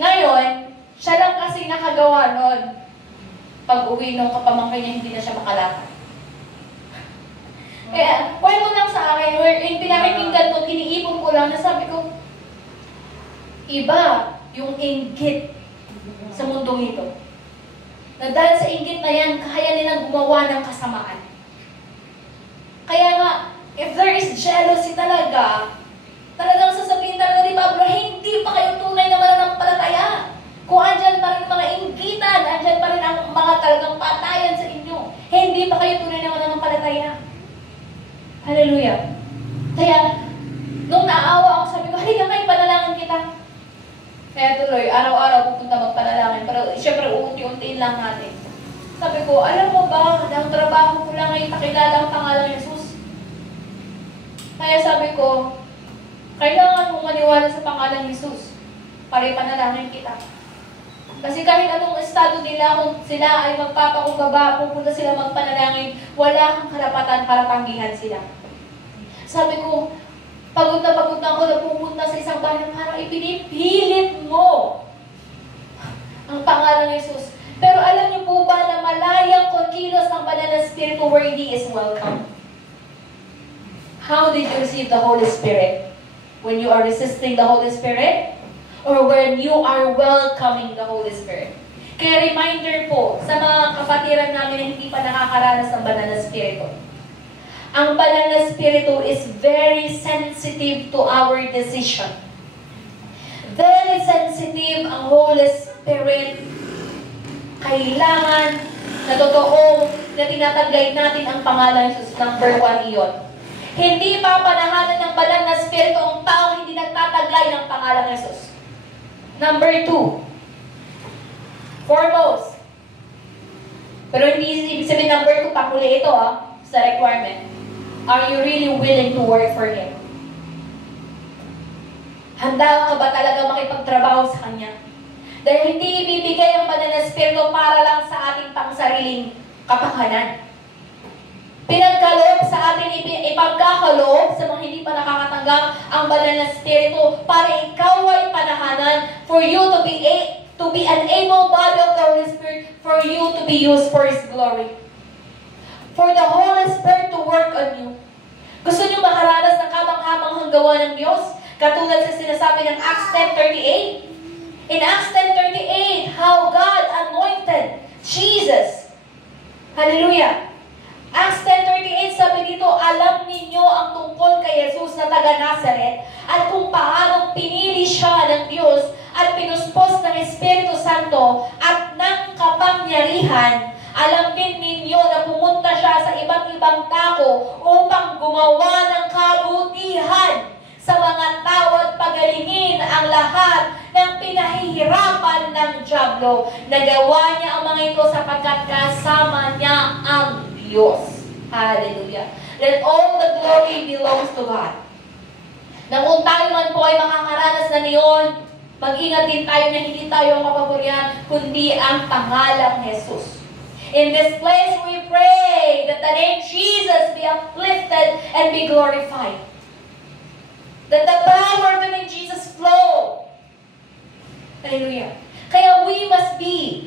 Ngayon, siya lang kasi nakagawa nun. Pag uwi nung kapamangkin niya, hindi na siya makalakad. Kaya, kwento lang sa akin, wherein pinakikinggan ko, iniipon ko lang, nasabi ko, iba yung inggit sa mundong ito. Na dahil sa inggit na yan, kaya nilang gumawa ng kasamaan. Kaya nga, if there is jealousy talagang sasabihin talaga ni Pablo, hindi pa kayo tunay na mananampalataya. Kung andyan pa rin mga inggitan, andyan pa rin ang mga talagang patayan sa inyo, hindi pa kayo tunay na mananampalataya. Hallelujah. Kaya, nung naawa ako, sabi ko, halika nga, ipanalangin kita. Kaya tuloy, araw-araw pupunta magpanalangin. Pero siyempre, uunti-untiin lang natin. Sabi ko, alam mo ba, ang trabaho ko lang ay pakilala ang pangalan ng Jesus. Kaya sabi ko, kailangan mong maniwala sa pangalan ni Jesus para ipanalangin kita. Kasi kahit anong estado nila, kung sila ay magpapakumbaba, pupunta sila magpanalangin, wala kang karapatan para tanggihan sila. Sabi ko, pagod na ako na pupunta sa isang bahay, parang ipinipilit mo ang pangalan ni Jesus. Pero alam niyo po ba na malayang konkilos ng banal na Espiritu where He is welcome? How did you receive the Holy Spirit? When you are resisting the Holy Spirit? Or when you are welcoming the Holy Spirit? Kaya reminder po sa mga kapatiran namin na hindi pa nakakaranas ng banal na Espiritu. Ang banal na Espiritu is very sensitive to our decision. Very sensitive ang Holy Spirit. Kailangan na totoo na tinataglay natin ang pangalan ng Jesus. Number 1 iyon. Hindi papanahanan ng banal na Espiritu ang taong hindi nagtataglay ng pangalan ng Jesus. Number 2. Foremost. Pero hindi ibig sabihin number 2, pakuli ito sa requirement. Are you really willing to work for Him? Handa ka ba talaga makipagtrabaho sa Kanya? Dahil hindi ibibigay ang banal na Espiritu para lang sa ating pangsariling kapakanan. Pinagkaloob sa atin, ipagkakaloob sa mga hindi pa nakakatanggap ang banal na Espiritu para ikaw ay panahanan for you to be an able body of the Holy Spirit, for you to be used for His glory. For the Holy Spirit to work on you. Gusto niyo makaranas ng kamang-hamanghang gawa ng Diyos? Katulad sa sinasabi ng Acts 10:38. In Acts 10:38, how God anointed Jesus. Hallelujah. Acts 10:38, sabi dito, alam ninyo ang tungkol kay Jesus na taga Nazaret at kung paanong pinili siya ng Diyos at pinuspos ng Espiritu Santo at ng kapangyarihan. Alam din ninyo na pumunta siya sa iba't ibang dako upang gumawa ng kabutihan sa mga tao at pagalingin ang lahat ng pinahihirapan ng dyablo. Nagawa niya ang mga ito sapagkat kasama niya ang Diyos. Hallelujah. Let all the glory belongs to God. Na kung tayo man po ay makakaranas na niyon, mag-ingat din tayo na hindi tayo ang kapapurihan, kundi ang pangalang Jesus. In this place we pray that the name Jesus be uplifted and be glorified. That the power of the name Jesus flow. Hallelujah. Kaya we must be.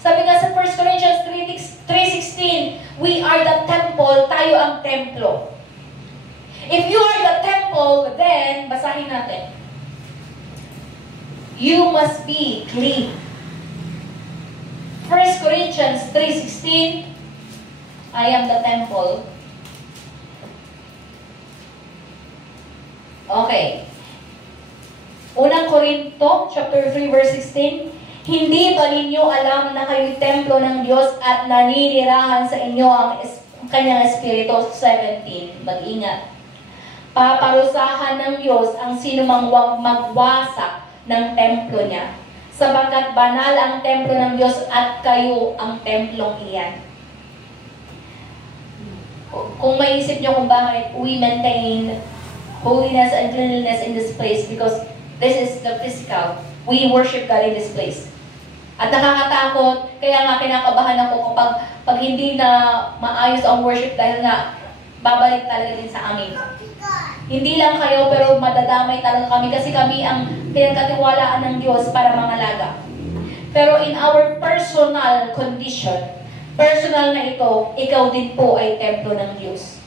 Sabi nga sa 1 Corinthians 3:16, we are the temple, tayo ang templo. If you are the temple, then, basahin natin. You must be clean. 1 Corinthians 3:16, I am the temple. Okay. Unang Korinto, chapter 3, verse 16, hindi ba ninyo alam na kayo'y templo ng Diyos at naninirahan sa inyo ang kanyang Espiritu? 17. Mag-ingat. Paparusahan ng Diyos ang sinumang magwasak ng templo niya. Sapagkat banal ang templo ng Diyos at kayo ang templong iyan. Kung maisip nyo kung bakit we maintain holiness and cleanliness in this place, because this is the physical. We worship God in this place. At nakakatakot, kaya nga kinakabahan ako pag hindi na maayos ang worship dahil nga babalik talaga din sa amin. Hindi lang kayo, pero madadamay talaga kami kasi kami ang pinagkatiwalaan ng Diyos para mangalaga. Pero in our personal condition, personal na ito, ikaw din po ay templo ng Diyos.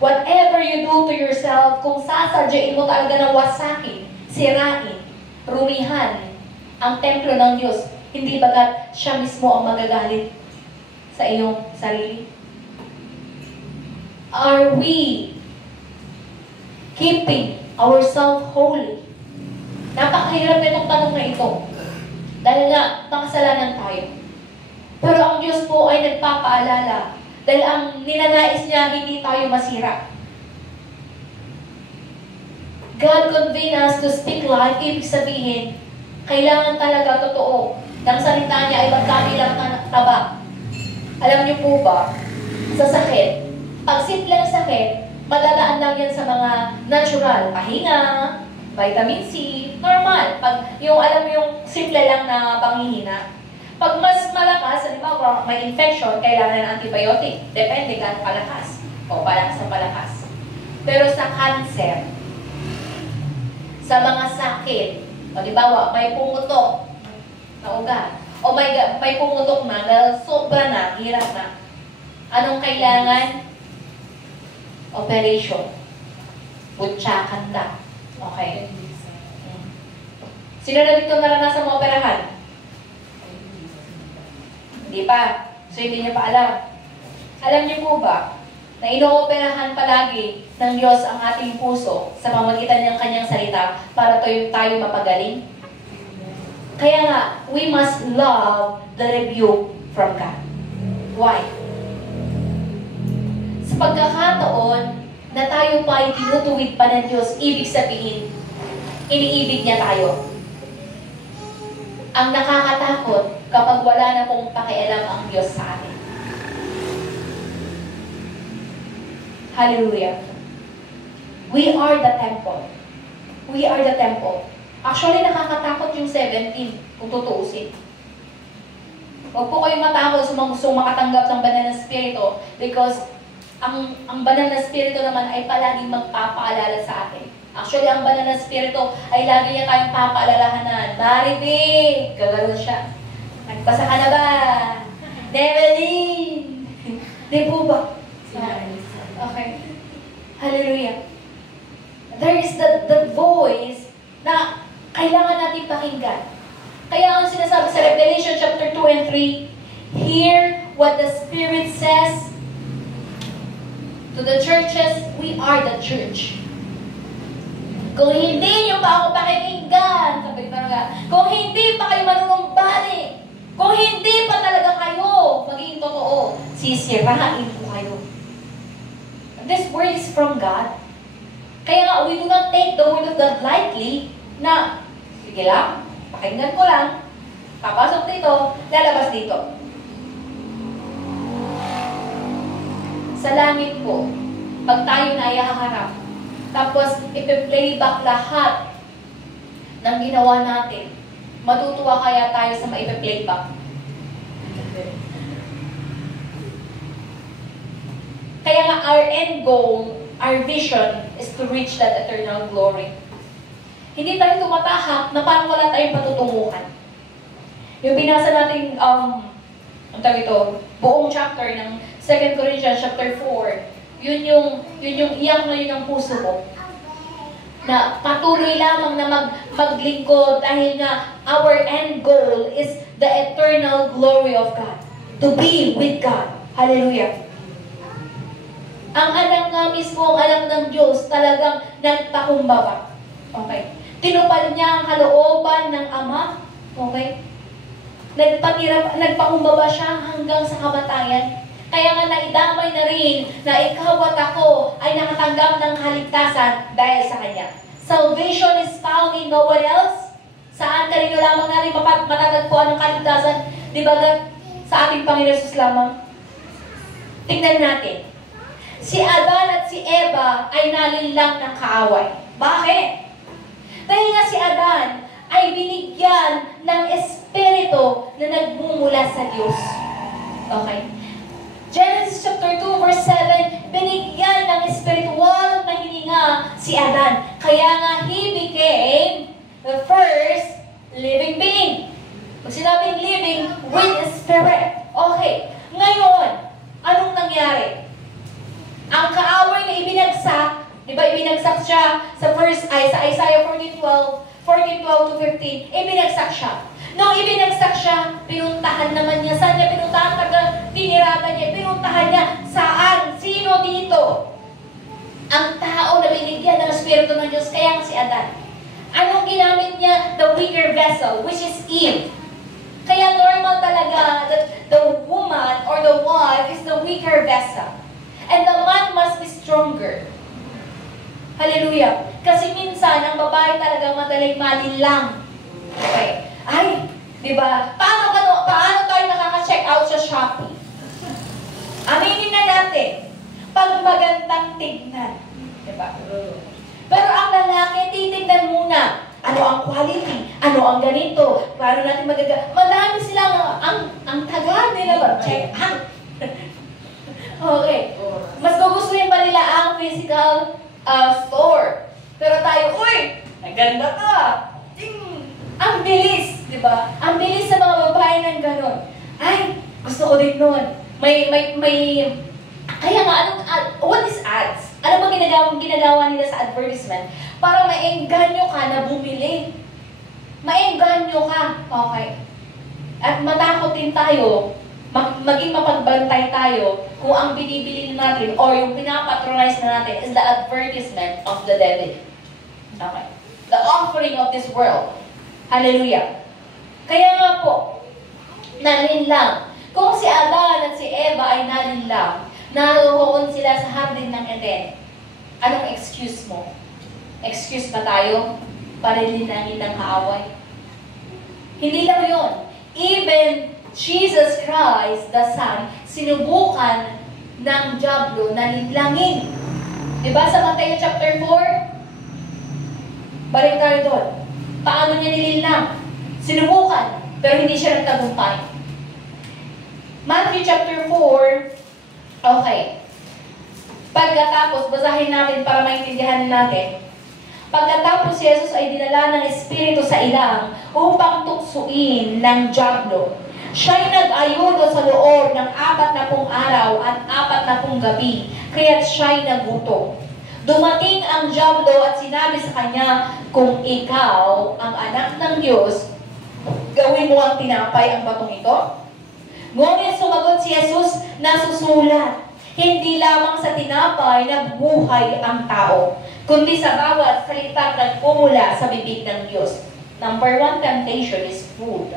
Whatever you do to yourself, kung sasadyain mo talaga ng wasakin, sirain, rumihan ang templo ng Diyos, hindi bagat siya mismo ang magagalit sa iyong sarili? Are we keeping ourselves holy? Napakahirap na itong tanong na ito. Dahil nga, makasalanan tayo. Pero ang Diyos po ay nagpapaalala. Dahil ang ninanais niya, hindi tayo masira. God convened us to speak life. Ibig sabihin, kailangan talaga totoo. Ang salita niya ay magkabilang taba. Alam niyo po ba, sa sakit, pag simpleng sakit, Madalaan lang yan sa mga natural, pahinga, vitamin C, normal. Pag yung alam mo yung simple lang na panghihina. Pag mas malakas, halimbawa may infection, kailangan ng antibiotic. Depende gaano kalakas o parang sa palakas. Pero sa cancer, sa mga sakit, halimbawa may pumutok na ugat, o may pumutok na dahil sobra na, hirap na. Anong kailangan? Operation. Butsakan ka. Okay. Sino na dito naranasan mo operahan? Hindi pa. So, hindi niyo pa alam. Alam niyo po ba na inooperahan palagi ng Diyos ang ating puso sa pamamagitan ng kanyang salita para tayo mapagaling? Kaya nga, we must love the rebuke from God. Why? Sa pagkakataon na tayo pa ay tinutuwid pa ng Diyos, ibig sabihin, iniibig niya tayo. Ang nakakatakot kapag wala na pong pakialam ang Diyos sa atin. Hallelujah. We are the temple. We are the temple. Actually, nakakatakot yung 17, kung tutuusin. Huwag po kayong matakot sa mga gustong makatanggap ng banal na spirito because ang banal na spirito naman ay palaging magpapaalala sa atin. Actually, ang banal na spirito ay lagi niya tayong papaalalahanan. Maribig! Gagano siya. Nagbasa ka na ba? Neveline! Di po ba? Okay. Hallelujah. There is the voice na kailangan natin pakinggan. Kaya ang sinasabi sa Revelation chapter 2 and 3, hear what the Spirit says to the churches. We are the church. Kung hindi nyo pa ako pakikinggan, sabi ko nga, kung hindi pa kayo manunumbalik, kung hindi pa talaga kayo magiging totoo, sisirain po kayo. This word is from God. Kaya nga, we do not take the word of God lightly na, sige lang, pakinggan ko lang, papasok dito, lalabas dito. Sa langit po, pag tayo na ihaharap, tapos ipi-playback lahat ng ginawa natin, matutuwa kaya tayo sa maipi-playback. Kaya nga, our end goal, our vision, is to reach that eternal glory. Hindi tayo tumatahak na parang wala tayong patutunguhan. Yung binasa natin, ang tawag ito, buong chapter ng 2 Corinthians chapter 4, yun yung iyak na yun ang puso ko. Na patuloy lamang na maglingkod dahil nga our end goal is the eternal glory of God. To be with God. Hallelujah. Ang anak nga mismo, ang anak ng Diyos, talagang nagpakumbaba. Okay. Tinupad niya ang kalooban ng Ama. Okay. Nagpakumbaba siya hanggang sa kamatayan. Kaya nga naidamay na rin na ikaw at ako ay nakatanggap ng kaligtasan dahil sa Kanya. Salvation is found in no one else. Saan kanino lamang natin matatagpuan ng kaligtasan? Di ba sa ating Panginoon Jesus lamang? Tingnan natin. Si Adan at si Eva ay nalinlang ng kaaway. Bakit? Dahil nga si Adan ay binigyan ng espiritu na nagmumula sa Diyos. Okay? Genesis chapter 2 verse 7, binigyan ng spiritual na hininga si Adan. Kaya nga, he became the first living being. Pag sinabing living with a spirit. Okay. Ngayon, anong nangyari? Ang kaaway na ibinagsak, di ba ibinagsak siya sa Isaiah 14:12 to 15, ibinagsak siya. Nung ibinagsak siya, pinuntahan naman niya. Saan niya pinuntahan? Tiniragan niya. Pinuntahan niya. Saan? Sino dito? Ang tao na binigyan ng Espiritu ng Diyos, kaya si Adan. Anong ginamit niya? The weaker vessel, which is Eve. Kaya normal talaga that the woman or the wife is the weaker vessel. And the man must be stronger. Hallelujah. Kasi minsan, ang babae talaga madaling malinlang. Okay. Ay, di ba? Paano tayo nakaka-check out sa Shopee? Aminin na natin. pag magandang tignan. Diba? Pero ang lalaki, titignan muna. Ano ang quality? Ano ang ganito? Paano natin Madami silang, ang taga nila mag-check out. Okay. Mas gugustuhin pa nila ang physical store. Pero tayo, uy! Naganda ka! Ang bilis, di ba? Ang bilis sa mga babae ng gano'n. Ay, gusto ko din nun. Kaya nga, what is ads? Ano ba ginagawa nila sa advertisement? Para maengganyo ka na bumili. Maengganyo ka. Okay. At matakot din tayo, maging mapagbantay tayo kung ang binibili natin or yung pinapatronize na natin is the advertisement of the devil. Okay. The offering of this world. Hallelujah. Kaya nga po, nalinlang. Kung si Adan at si Eva ay nalinlang, naroon sila sa hardin ng Eden. Anong excuse mo? Excuse ba tayo para linangin ng kaaway? Hindi lang yun. Even Jesus Christ, the Son, sinubukan ng dyablo na linlangin. Diba sa Matthew chapter 4? Balik tayo doon. Paano niya nilinlang? Sinubukan, pero hindi siya nagtagumpay. Matthew chapter 4, okay. Pagkatapos, basahin natin para maintindihan natin. Pagkatapos si Jesus ay dinala ng Espiritu sa ilang upang tuksuin ng dyablo. Siya'y nag-ayuno sa loob ng 40 araw at 40 gabi, kaya't siya'y nagutom. Dumating ang dyablo at sinabi sa kanya, kung ikaw ang anak ng Diyos, gawin mo ang tinapay ang batong ito. Ngunit sumagot si Jesus, nasusulat, hindi lamang sa tinapay nabubuhay ang tao, kundi sa bawat salitang nagmumula sa bibig ng Diyos. Number 1 temptation is food.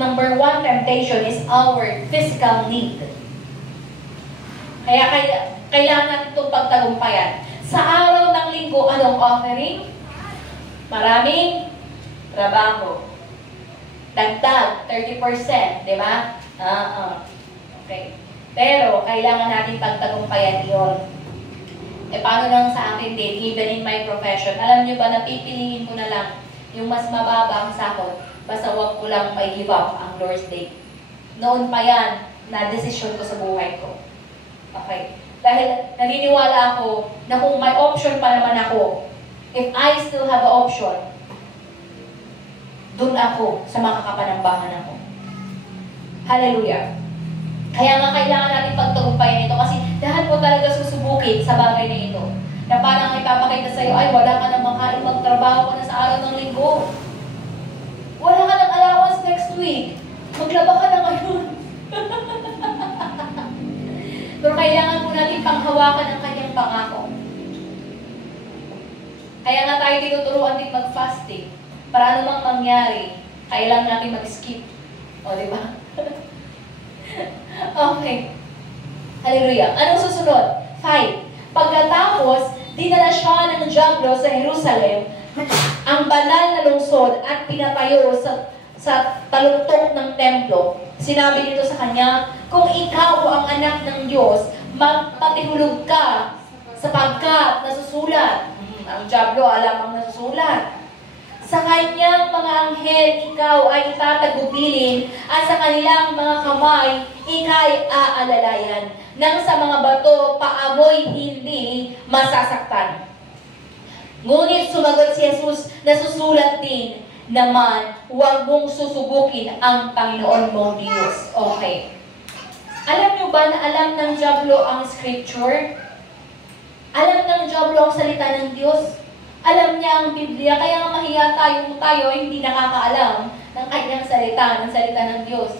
Number 1 temptation is our physical need. Kaya kailangan natin itong pagtagumpayan. Sa araw ng linggo, anong offering? Maraming trabaho. Dagdag, 30%, di ba? Okay. Pero, kailangan natin pagtagumpayan yun. Paano lang sa akin din, even in my profession, alam nyo ba, napipiliin ko na lang yung mas mababa ang sahod, basta wag ko lang may give up ang Lord's Day. Noon pa yan, na desisyon ko sa buhay ko. Okay. Dahil naniniwala ako na kung may option pa naman ako, if I still have an option, dun ako sa makakapanambangan ako. Hallelujah. Kaya nga kailangan natin pagtagumpayan ito kasi lahat po talaga susubukin sa bagay na ito. Na parang ipapakita sa'yo, ay wala ka nang makain, magtrabaho ka na sa araw ng linggo. Wala ka nang allowance next week. Maglaba ka na ngayon. Pero kailangan po natin panghawakan ang kanyang pangako. Kaya nga tayo tinuturuan din mag-fasting. Para anumang mangyari, kailangan natin mag-skip. O, di ba? Okay. Hallelujah. Anong susunod? 5. Pagkatapos, dinala siya ng dyablo sa Jerusalem, ang banal na lungsod, at pinatayo sa taluktok ng templo. Sinabi nito sa kanya, kung ikaw ang anak ng Diyos, magpatihulog ka sapagkat nasusulat. Ang dyablo alam ang nasusulat. Sa kanyang mga anghel, ikaw ay tatagubilin at sa kanilang mga kamay, ika'y aalalayan. Nang sa mga bato, paamoy hindi masasaktan. Ngunit sumagot si Jesus, nasusulat din naman, huwag mong susubukin ang Panginoon mong Diyos. Okay. Alam nyo ba na alam ng dyablo ang scripture? Alam ng dyablo ang salita ng Diyos? Alam niya ang Biblia, kaya nga mahiya tayo kung tayo hindi nakakaalam ng kanyang salita, ng salita ng Diyos.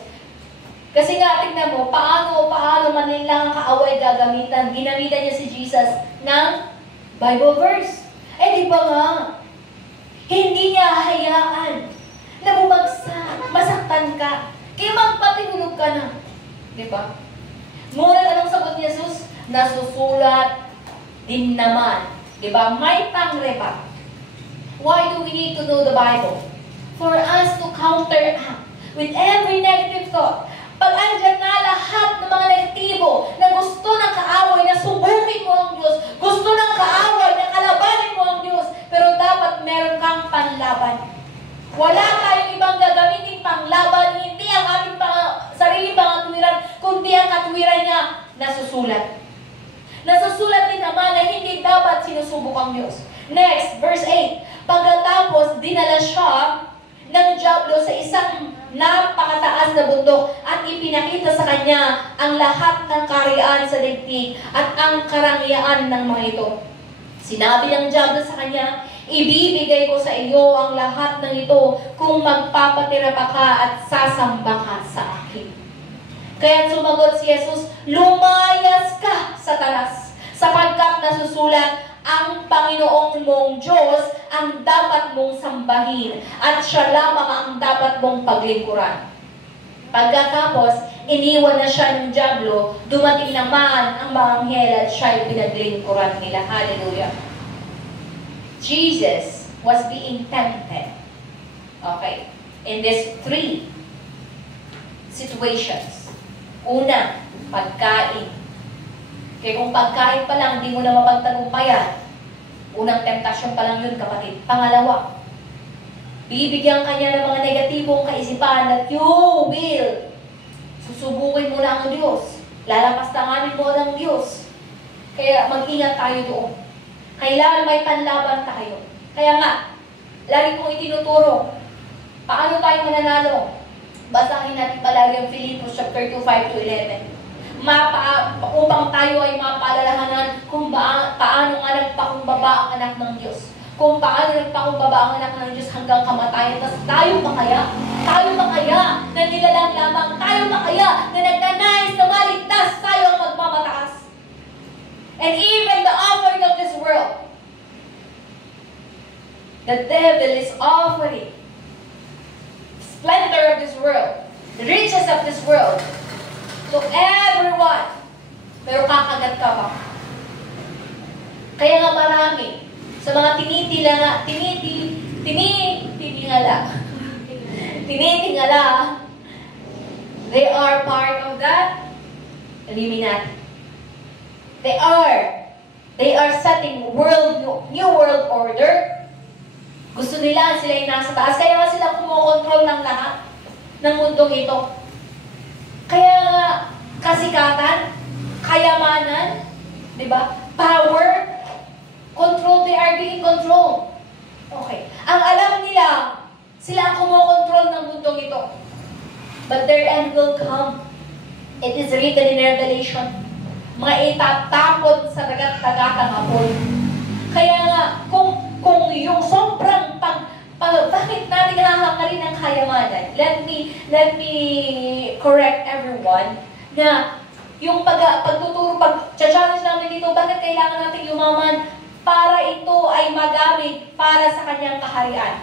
Kasi nga, tignan mo, paano manilang ang kaaway gagamitan? Ginamitan niya si Jesus ng Bible verse. Di ba nga? Hindi niya hayaan na bumagsak, masaktan ka. Kaya magpatihulog ka na. Di ba? Ngunit anong sagot ni Jesus? Nasusulat din naman. Diba? May pangrepa. Why do we need to know the Bible? For us to counteract with every negative thought. Pag andyan na lahat ng mga negatibo na gusto ng kaaway na subukin mo ang Diyos, gusto ng kaaway na kalabanin mo ang Diyos, pero dapat meron kang panlaban. Wala tayong ibang gagamitin panglaban, hindi ang aming sarili pangatuwiran, kundi ang katuwiran niya nasusulat. Nasusulat din naman na hindi dapat sinusubok ang Diyos. Next, verse 8. Pagkatapos, dinala siya ng dyablo sa isang napakataas na bundok at ipinakita sa kanya ang lahat ng kaharian sa daigdig at ang karangyaan ng mga ito. Sinabi ng dyablo sa kanya, ibibigay ko sa iyo ang lahat ng ito kung magpapatira pa ka at sasamba ka sa akin. Kaya sumagot si Jesus, lumayas ka, Satanas, sapagkat nasusulat, ang Panginoong mong Diyos ang dapat mong sambahin at siya lamang ang dapat mong paglingkuran. Pagkatapos, iniwan na siya ng dyablo, dumating naman ang mga anghel at siya'y pinaglingkuran nila. Hallelujah. Jesus was being tempted. Okay. In these 3 situations. Una, pagkain. Kaya kung pagkain pa lang, hindi mo na mapagtagumpayan. Unang temptasyon pa lang yun, kapatid. Pangalawa, bibigyan kanya ng mga negatibong kaisipan that you will. Susubukin mo na ang Diyos. Lalapastanganin mo ng Diyos. Kaya mag-ingat tayo doon. Kailangan may panlaban tayo. Kaya nga, lagi kong itinuturo, paano tayo mananalo? Basahin natin palagi ang Philippians chapter 2, 5-11. Upang tayo ay mapaalalahanan kung paano nga nagpakumbaba ang anak ng Diyos. Kung paano nagpakumbaba ang anak ng Diyos hanggang kamatayan. Tapos tayo makaya na nilalang lamang, tayo makaya na nagnanais na maligtas, tayo ang magmamataas. And even the offering of this world, the devil is offering splendor of this world, the riches of this world, to everyone. Pero kakagat ka ba? Kaya nga marami sa mga tinitingala, they are part of that Illuminati. They are setting new world order. Gusto nila sila yung nasa taas. Kaya nga sila kumokontrol ng lahat ng mundong ito. Kaya kasikatan, kayamanan, di ba? Power, control, they are being controlled. Okay. Ang alam nila, sila ang kumokontrol ng mundong ito. But their end will come. It is written in Revelation. Mga itatapon sa dagat-dagatang hapon. Kaya nga, kung yung sobrang bakit natin hahangarin ng kayamanan? Let me correct everyone na yung pag-challenge namin dito, bakit kailangan natin yumaman? Para ito ay magamit para sa kanyang kaharian.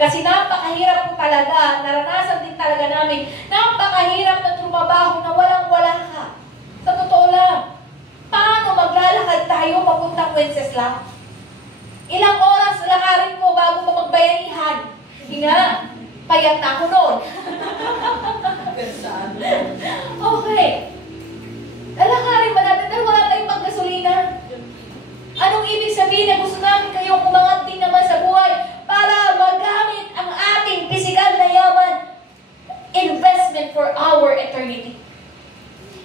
Kasi napakahirap po talaga, naranasan din talaga namin, napakahirap na trumabaho na walang-wala ka. Sa totoo lang, paano maglalakad tayo papuntang Wenceslas? Ilang oras lakarin ko bago ko magbayanihan. Hindi nga, payat na ako noon. Okay. Lalakarin ba natin dahil wala tayong paggasolina? Anong ibig sabihin na gusto namin kayong umangat din naman sa buhay para magamit ang ating pisikal na yaman? Investment for our eternity.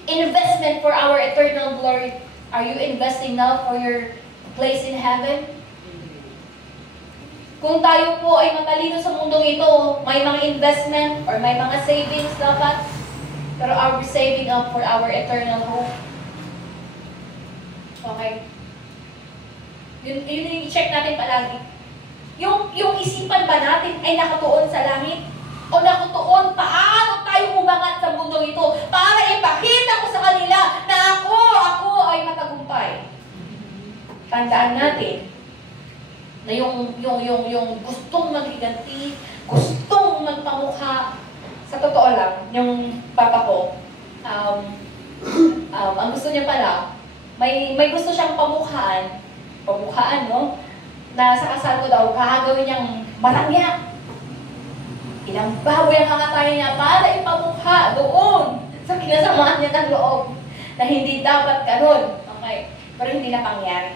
Investment for our eternal glory. Are you investing now for your place in heaven? Kung tayo po ay matalino sa mundong ito, may mga investment or may mga savings dapat, pero are we saving up for our eternal home? Okay? Yun yung i-check natin palagi. Yung isipan ba natin ay nakatuon sa langit? O nakatuon paano tayo umangat sa mundong ito para ipakita ko sa kanila na ako ay matagumpay? Tandaan natin na yung gustong maghiganti, gustong magpamukha. Sa totoo lang, yung papa ko, ang gusto niya pala, may gusto siyang pamukhaan, no? Na sa kasal ko daw, gagawin niyang marangya. Ilang baboy ang kakatayin niya para ipamukha doon Sa kinasamaan niya ng loob na hindi dapat ganun. Okay. Pero hindi na pangyari.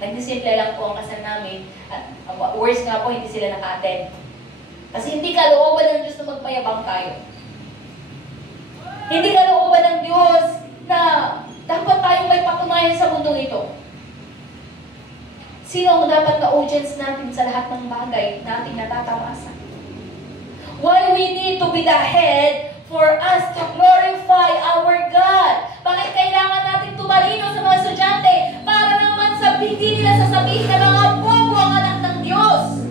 Nagdisimple lang po ang kasal namin at worse nga po, hindi sila naka-attend. Kasi hindi kalooban ng Diyos na magmayabang tayo. Hindi kalooban ng Diyos na dapat tayong may patunayan sa mundo ito. Sino ang dapat na audience natin sa lahat ng bagay na ating natatawasan? Why we need to be the head for us to glorify our God? Bakit kailangan natin tumalino sa mga estudyante para naman hindi nila sasabihin na mga bobo ang anak ng Diyos?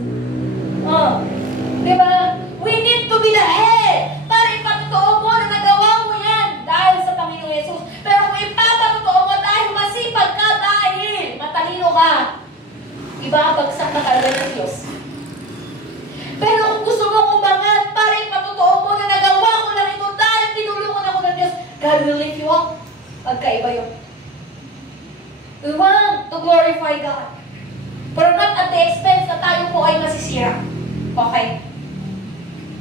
Diba? We need to be the head para ipatotoo mo na nagawa mo yan dahil sa Panginoong Yesus. Pero kung ipapatotoo mo dahil masipag ka, dahil matalino ka, ibabagsak na talaga ng Diyos. Pero kung gusto mong umangat para ipatotoo mo na nagawa ko lang ito dahil tinulungan ako ng Diyos, God will lift you up. Pagkaiba yun. We want to glorify God. Pero not at the expense na tayo po ay masisira. Okay?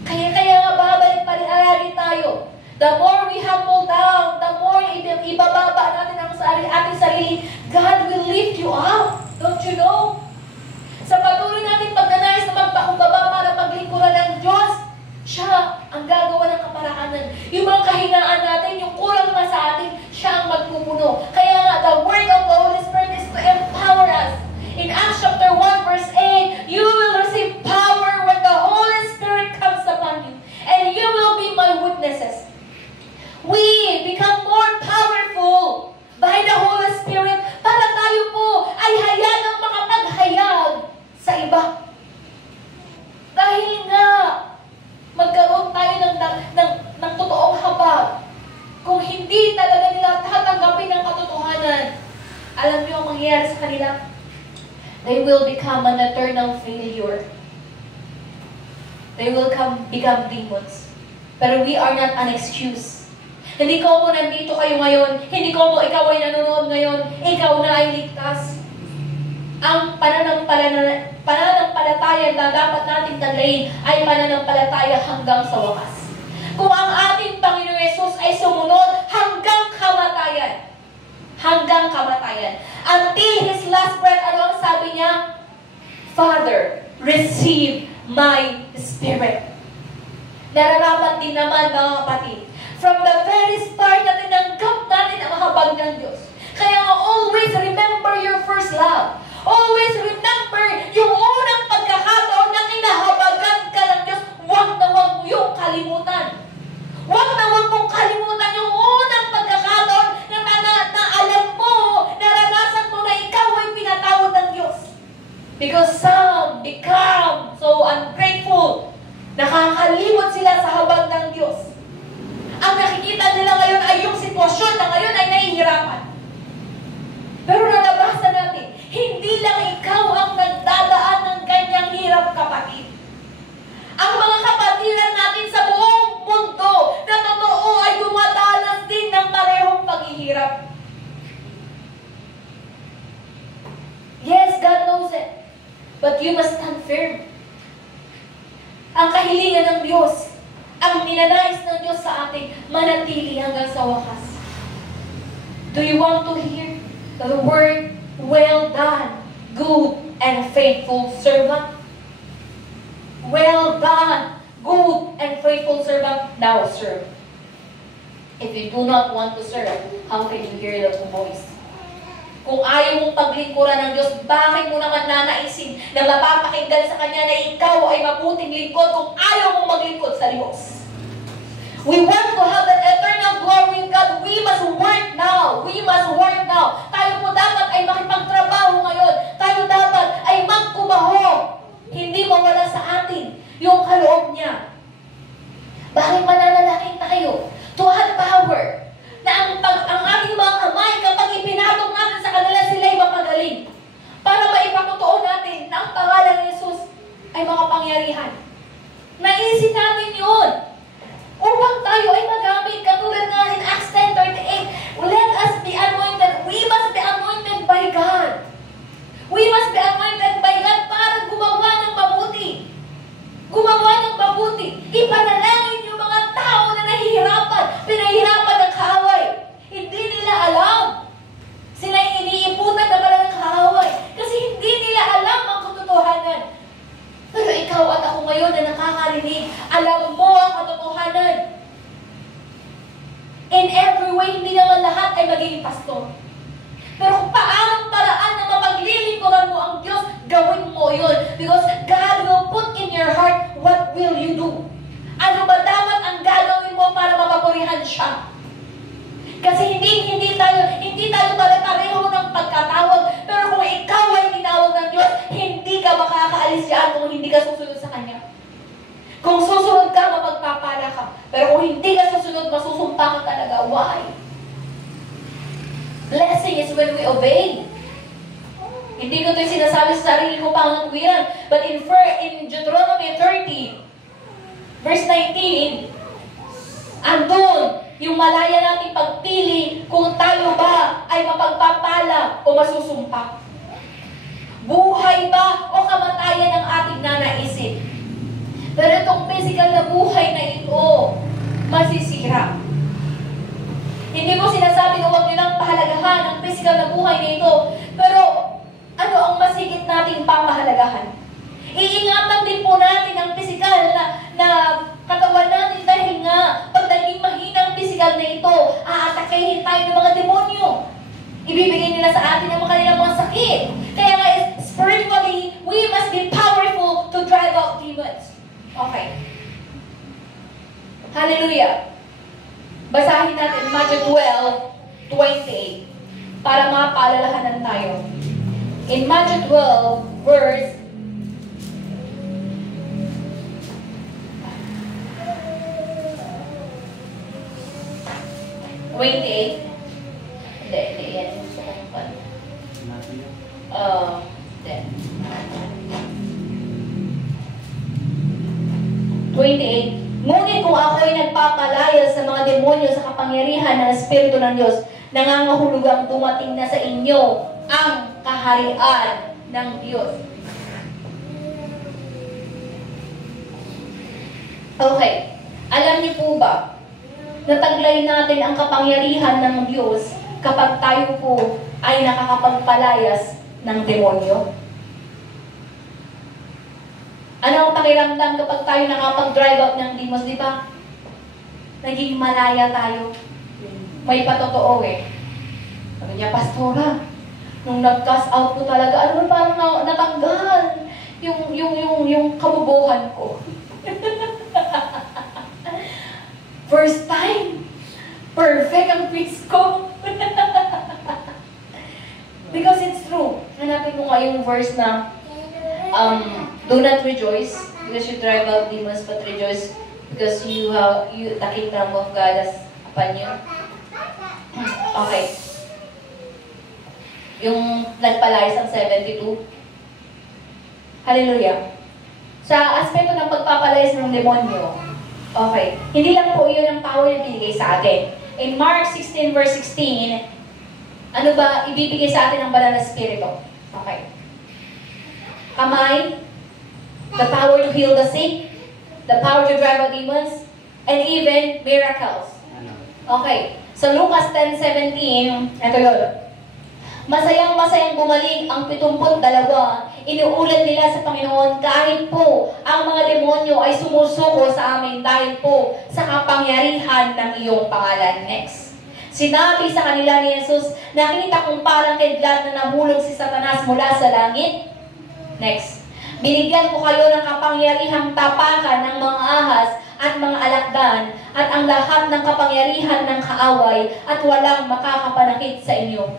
Kaya nga babalik pa rin tayo. The more we humble down, the more ibababa natin ang ating sarili, God will lift you up. Don't you know? Sa patuloy natin pagnanais na magpakumbaba para paglingkuran ng Diyos, siya ang gagawa ng kaparaanan. Yung mga kahinaan natin, yung kulang pa sa atin, siya ang magpupuno. Kaya nga, the word of the Holy Spirit is to empower us. In Acts chapter 1 verse 8, you will receive power when the Holy Spirit comes upon you. And you will be my witnesses. We become more powerful by the Holy Spirit para tayo po ay hayagang makapaghayag sa iba. Dahil nga, magkaroon tayo ng totoong habag. Kung hindi talaga nila tatanggapin ang katotohanan, alam niyo ang mangyayari sa kanila? They will become an eternal failure. They will become demons. Pero we are not an excuse. Hindi ko mo nandito kayo ngayon. Hindi ko mo ikaw ay nanonood ngayon. Ikaw na ay ligtas. Ang pananampalataya na dapat natin taglayin ay pananampalataya hanggang sa wakas. Kung ang ating Panginoon Yesus ay sumunod hanggang kamatayan. Hanggang kamatayan. Until His last breath, ano ang sabi niya? Father, receive my spirit. Nararapat din naman mga kapatid. From the very start na tinanggap natin ang habag ng Diyos. Kaya always remember your first love. Always remember yung unang pagkakataon na kinahabagan ka ng Diyos. Huwag na huwag mo yung kalimutan. Huwag na huwag mong kalimutan yung unang pagkakataon na alam mo, naranasan mo na ikaw ay pinatawad ng Diyos. Because some become so ungrateful. Nakakalimot sila sa habag ng Diyos. Ang nakikita nila ngayon ay yung sitwasyon na ngayon ay nahihirapan. Pero nalabasan natin, hindi lang ikaw ang nagdadaan ng ganyang hirap, kapatid. Ang mga kapatiran natin sa buong mundo na totoo ay dumadanas din ng parehong paghihirap. Yes, God knows it. But you must stand firm. Ang kahilingan ng Diyos, ang ninanais ng Diyos sa atin, manatili hanggang sa wakas. Do you want to hear the word, well done, good and faithful servant? Well done, good and faithful servant. Now serve. If you do not want to serve, how can you hear the voice? Kung ayaw mong paglingkuran ng Diyos, bakit mo naman nanaisin na mapapakinggan sa Kanya na ikaw ay mabuting lingkod kung ayaw mong maglingkod sa Diyos? We want to have that eternal glory in God. We must work now. We must work now. Tayo po dapat ay makipagtrabaho ngayon. Tayo dapat ay magkubaho. Hindi mawala sa atin yung kaloob niya. Bakit mananalangin tayo? To have power. Na ang ating mga kamay, kapag ipinatong natin sa kanila, sila'y mapagaling. Para maipatotoo natin na ang pangalan ni Jesus ay makapangyarihan. Naisip natin yun. Upang tayo ay magamit, katulad nga in Acts 10:38, let us be anointed. We must be anointed by God. We must be anointed by God para gumawa ng mabuti. Gumawa ng mabuti. Ipanalangin yung mga tao na nahihirapan, pinahihirapan ngayon na nakakarinig, alam mo ang katotohanan. In every way, hindi naman lahat ay magiging pastor. Pero kung paanong paraan na mapaglilingkuran mo ang Diyos, gawin mo yun. Because God will put in your heart, what will you do? Ano ba dapat ang gagawin mo para mapapurihan siya? Kasi hindi tayo pare-pareho ng pagkatawag. Pero kung ikaw ay tinawag ng Diyos, hindi ka makakaalis diyan kung hindi ka susunod sa Kanya. Kung susunod ka, mapagpapala ka. Pero kung hindi ka susunod, masusumpa ka talaga. Why? Blessing is when we obey. Hindi ko ito sinasabi sa sarili ko pangangawiran. But in Deuteronomy 30, verse 19, andun yung malaya nating pagpili kung tayo ba ay mapagpapala o masusumpa. Buhay ba o kamatayan ang ating nanaisin? Pero itong physical na buhay na ito, masisira. Hindi ko sinasabi na huwag nyo lang pahalagahan ang physical na buhay na ito. Pero ano ang masigit nating papahalagahan? Iingatan din po natin ang physical na katawan natin dahil nga pag naging mahina ang physical na ito, aatakehin tayo ng mga demonyo. Ibibigay nila sa atin ang kanilang mga sakit. Kaya nga, spiritually, we must be powerful to drive out demons. Okay. Hallelujah. Basahin natin Matthew 12:28 para mapaalalahanan tayo. In Matthew 12, verse 28. Hindi, yan yung gusto kong pan. Hindi. 28. Ngunit kung ako'y nagpapalaya sa mga demonyo sa kapangyarihan ng Espiritu ng Diyos, nangangahulugang dumating na sa inyo ang kaharian ng Diyos. Okay. Alam niyo po ba, nataglay natin ang kapangyarihan ng Diyos kapag tayo po ay nakakapagpalayas ng demonyo? Ano ang pakiramdam kapag tayo nakapag-drive out ng demons, di ba? Naging malaya tayo. May patotoo eh. Sabi niya, Pastora, nung nag-cast out ko talaga, ano parang natanggal yung kabubuhan ko. First time, perfect ang quiz ko. Because it's true. Hanapin mo nga yung verse na, do not rejoice because you drive out demons, but rejoice because the kingdom of God is upon you. Okay. Yung nagpalayas ang 72. Hallelujah. Sa aspeto ng pagpapalayas ng demonyo, okay, hindi lang po yun ang power na binigay sa atin. In Mark 16 verse 16, ano ba ibibigay sa atin ng banal na spirito? Okay. Kamay, the power to heal the sick, the power to drive out demons, and even miracles. Okay. So Lucas 10:17, ito yun. Masayang-masayang gumaling ang 72. Inuulat nila sa Panginoon, kahit po ang mga demonyo ay sumusuko sa amin dahil po sa kapangyarihan ng iyong pangalan. Next. Sinabi sa kanila ni Jesus, nakita kong parang kidlat na nahulog si Satanas mula sa langit. Next. Binigyan ko kayo ng kapangyarihang tapakan ng mga ahas at mga alakdan at ang lahat ng kapangyarihan ng kaaway at walang makakapanakit sa inyo.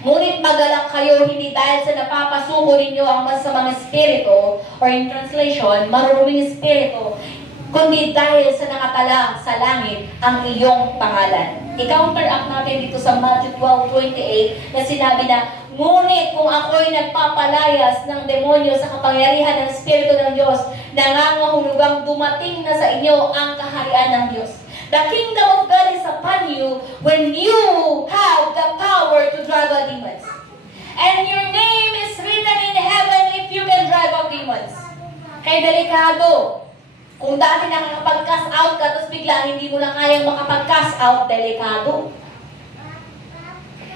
Ngunit magalak kayo hindi dahil sa napapasuko ninyo ang masamang espiritu, or in translation, maruruming espiritu, kundi dahil sa nakatala sa langit ang iyong pangalan. I-counteract natin dito sa Matthew 12:28 na sinabi na, ngunit kung ako'y nagpapalayas ng demonyo sa kapangyarihan ng Espiritu ng Diyos, nangangahulugang dumating na sa inyo ang kaharian ng Diyos. The kingdom of God is upon you when you have the power to drive out demons. And your name is written in heaven if you can drive out demons. Kaya delikado. Kung dati nakakapag-cast out ka, tapos bigla hindi mo na kayang makapag-cast out, delikado.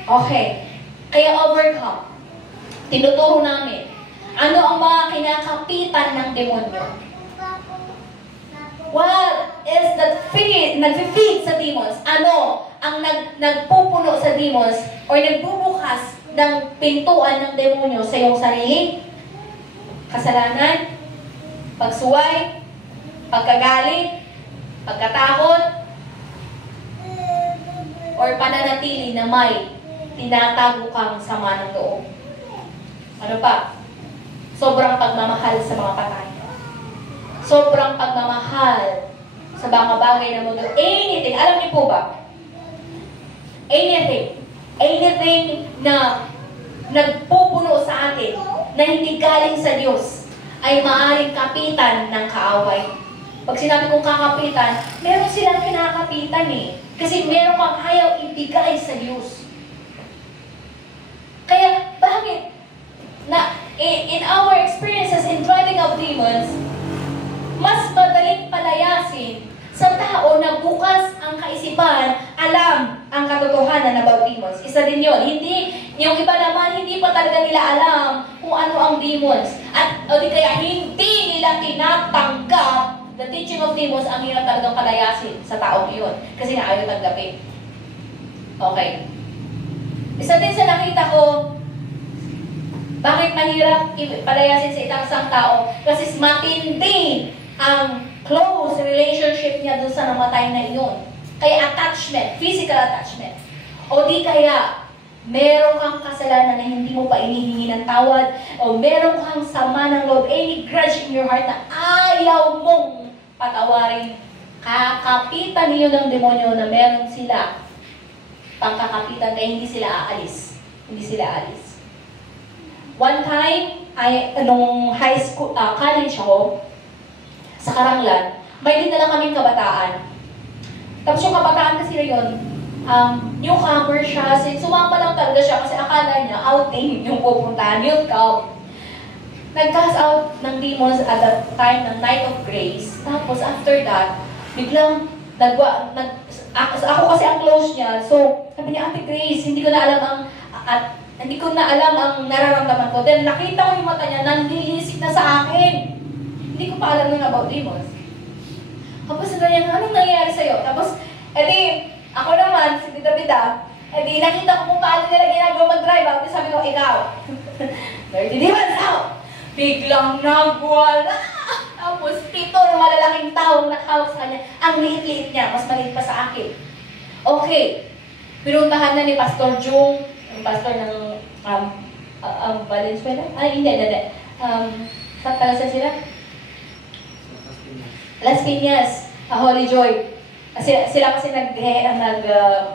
Okay. Kaya overcome. Tinuturo namin. Ano ang mga kinakapitan ng demonyo? What is that nag-feed sa demons? Ano ang nagpupuno sa demons or nagbubukas ng pintuan ng demonyo sa iyong sarili? Kasalanan, pagsuway, pagkagalit, pagkatakot, or pananatili na may tinatago kang sama ng loob. Ano pa? Sobrang pagmamahal sa mga patay. Sobrang pagmamahal sa mga bagay na mundo. Anything. Alam niyo po ba? Anything na nagpupuno sa atin na hindi galing sa Diyos ay maaaring kapitan ng kaaway. Pag sinabi kong kakapitan, meron silang kinakapitan eh. Kasi meron kang ayaw ibigay sa Diyos. Kaya, bakit? In our experiences in driving out demons, mas madaling palayasin sa tao na bukas ang kaisipan, alam ang katotohanan about demons. Isa din yun. Yung iba naman, hindi pa talaga nila alam kung ano ang demons. At o di kaya hindi nila tinatanggap the teaching of demons, ang hirap talagang palayasin sa taong iyon. Kasi na ayaw tanggapin. Okay. Isa din sa nakita ko, bakit mahirap palayasin sa isang tao? Kasi matindi ang close relationship niya dun sa namatay na iyon. Kaya attachment, physical attachment. O di kaya, meron kang kasalanan na hindi mo pa inihingi ng tawad, o meron kang sama ng loob, any grudge in your heart na ayaw mong patawarin. Kakapitan niyo ng demonyo na meron sila pangkakapitan kaya hindi sila aalis. Hindi sila aalis. One time, nung high school, college ako, sa Karanglan, may dinala kaming kabataan. Tapos yung kabataan kasi na yun, newcomer siya, sumama lang talaga siya kasi akala niya outing yung pupuntahan, youth camp. Nag-cast out ng demons at that time ng Night of Grace. Tapos after that, biglang ako kasi ang close niya. So, sabi niya, Ate Grace, hindi ko na alam ang nararamdaman ko. Then nakita ko yung mata niya, nanlilisik na sa akin. Hindi ko pa alam about demons. Tapos sabi niya, anong nangyayari sa'yo? Tapos, ako naman, si Tita Bida, nakita ko kung paano nila ginagawa mag-drive out. Sabi ko, ikaw, dirty demons out! Biglang nagwala! Tapos, 7 ng malalaking taong nakahawak sa kanya. Ang liit-liit niya, mas maliit pa sa akin. Okay. Pinuntahan na ni Pastor Jung, yung pastor ng Valenzuela? Hindi. Saan talaga sila? Las Piñas, Holy Joy. Sila kasi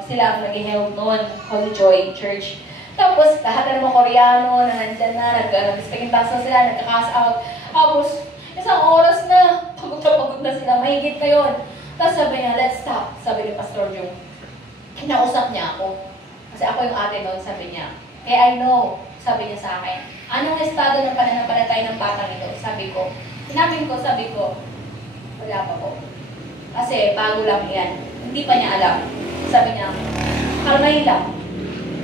sila ang nag-held noon, Holy Joy Church. Tapos, lahat na mga Koreano na nandyan na, nag-speaking tongues na sila, nagka-cast out. Tapos, isang oras na, pagod na sila, mahigit na yun. Tapos sabi niya, let's stop, sabi ni Pastor Jung. Kinausap niya ako. Kasi ako yung ate noon, sabi niya. Kaya I know, sabi niya sa akin, anong estado ng pananampalatay ng batang ito? Sabi ko, sabi ko, wala pa po. Kasi bago lang yan. Hindi pa niya alam. Sabi niya, kalmahin lang.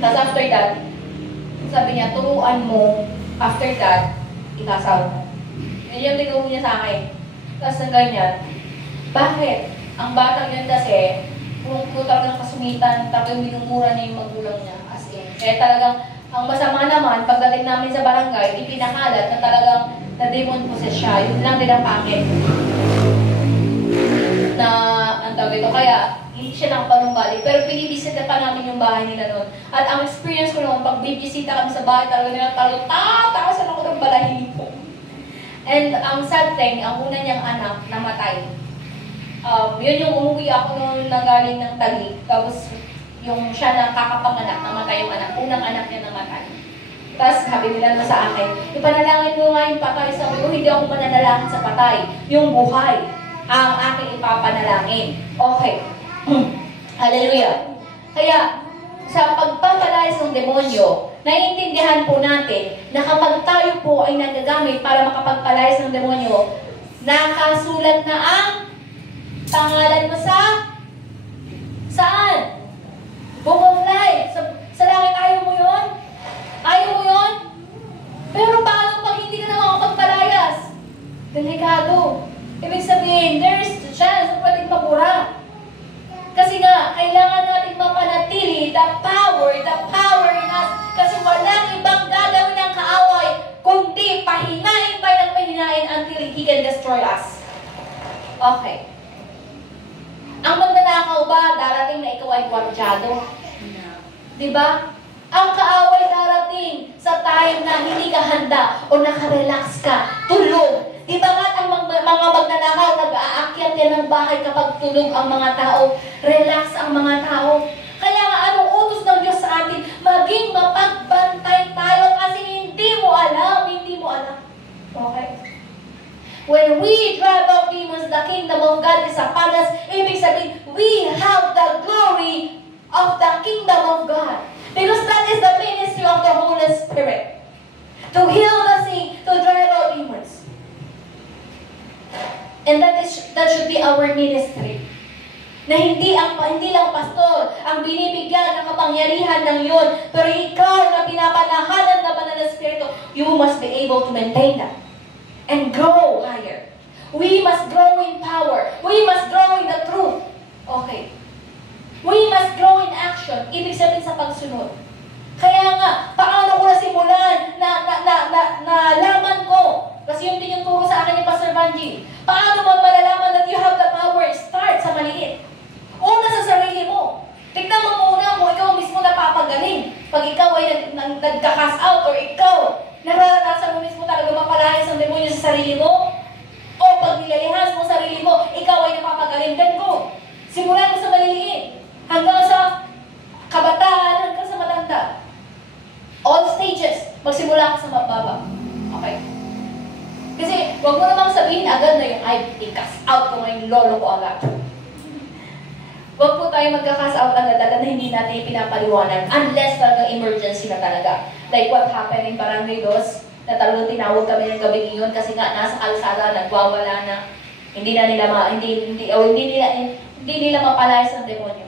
Tapos after that, sabi niya, turuan mo, after that, ikasaw mo. Yan yung tinuro niya sa akin. Tapos ng ganyan, bakit? Ang batang yun kasi, kung talagang kasumitan, talagang minumura niya yung magulang niya, as in. Kaya talagang, ang masama naman, pagdating namin sa barangay, ipinakalat na talagang na-demon possess siya. Yun lang din ang pakit. Na, ang tawag ito, kaya, hindi siya nakapanumbalik. Pero binibisita pa namin yung bahay nila noon. At ang experience ko noon, pag bibisita kami sa bahay, talaga nila tatawasan ako ng balahibo. And ang sad thing, ang una niyang anak, namatay. Yun yung umuwi ako noon na galing ng Taguig. Tapos, yung siya na kakapanganak, namatay yung anak. Unang anak niya namatay. Tapos, sabi nila sa akin, ipanalangin mo nga yung patay. Sabi ko, hindi ako mananalangin sa patay. Yung buhay ang aking ipapanalangin. Okay. Hallelujah. Kaya, sa pagpapalayas ng demonyo, naiintindihan po natin na kapag tayo po ay nagagamit para makapagpalayas ng demonyo, nakasulat na ang pangalan mo saan? Book of Life. Sa langit, ayaw mo yun? Ayaw mo yun? Pero paano pag hindi ka Delikado. Ibig sabihin, there is the chance na pwedeng mabura. Kasi nga, kailangan natin mapanatili the power in us. Kasi walang ibang gagawin ng kaaway, kundi pahinain pa ng pahinain until he can destroy us. Okay. Ang magnanakaw ba, darating na ikaw ay kwardyado? Diba? Ang kaaway darating sa time na hindi ka handa o nakarelax ka, tulog. Diba nga ang mga magnanakaw, nag-aakyat yan ng bahay kapag tulog ang mga tao, relax ang mga tao. Kaya nga, anong utos ng Diyos sa atin? Maging mapagbantay tayo kasi hindi mo alam. Okay? When we drive out demons, the kingdom of God is upon us. Ibig sabihin, we have the glory of the kingdom of God. Because that is the ministry of the Holy Spirit. To heal the sick, to drive out demons. And that should be our ministry. Na hindi lang pastor ang binibigyan ng kapangyarihan ng yun, pero ikaw na pinapanahanan ng Banal na Espiritu, you must be able to maintain that and grow higher. We must grow in power. We must grow in the truth. Okay. We must grow in action. Ibig sabihin sa pagsunod. Kaya nga, paano ko nasimulan na laman ko? Kasi yun din yung turo sa akin ni Pastor Vanji. Paano mo malalaman that you have the power? Start sa maliit. Una sa sarili mo. Tignan mo muna kung ikaw mismo napapagaling. Pag ikaw ay nagka-cast out or ikaw, nararanasan mo mismo talaga mapalayas ng demonyo sa sarili mo, o pag nilalihas mo sarili mo, ikaw ay napapagaling, then go. Simulan mo sa maliliit. Hanggang sa kabataan, hanggang sa matanda. All stages. Magsimula ka sa mababa. Okay. Kasi, huwag mo namang sabihin agad na yung, ay, i-cast out ko ngayon, lolo ko agad. Huwag po tayo magka-cast out agad-agad na hindi natin pinapaliwanag unless talagang emergency na talaga. Like what happened in Barangay Dos, na talagang tinawag kami ng gabi ngayon kasi nga nasa kalsada, nagwawala na. Hindi nila mapalayas ng demonyo.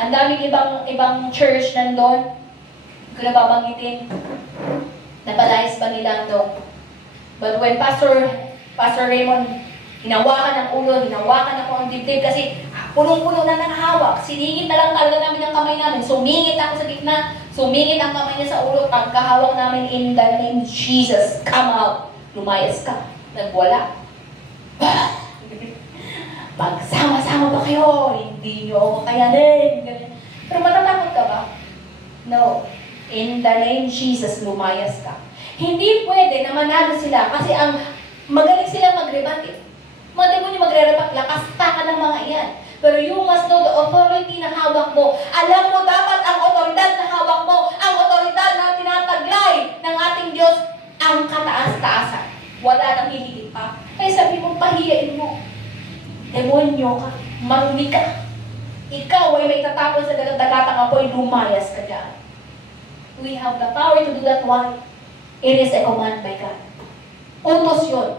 Ang daming ibang church nandun, hindi ko na babanggitin, napalayas ba nila ito? But when Pastor Raymond, hinawakan ang ulo, hinawakan ako ang dibdib kasi punong-puno na ng hawak. Siningit na lang talaga namin ang kamay namin. Sumingit ako sa gitna, sumingit ang kamay niya sa ulo. Pagkahawak namin in the name of Jesus, come out. Lumayas ka. Nagwala. Magsama-sama ba kayo? Hindi nyo ako kayanin. Pero matatakot ka ba? No. In the name of Jesus, lumayas ka. Hindi pwede na manalo sila kasi ang magaling silang mag-rebate. Mga demonyo magre-rebate, lakastakan ng mga iyan. Pero you must know the authority na hawak mo. Alam mo dapat ang otoridad na hawak mo, ang otoridad na tinataglay ng ating Diyos, ang kataas-taasan. Wala nang hihigit pa. Kaya sabi mo, pahiyain mo. Demonyo ka, marumi ka. Ikaw ay may tatapon sa dagat-dagatang apoy, lumayas ka dyan. We have the power to do that. Why? It is a command by God. Utos yun.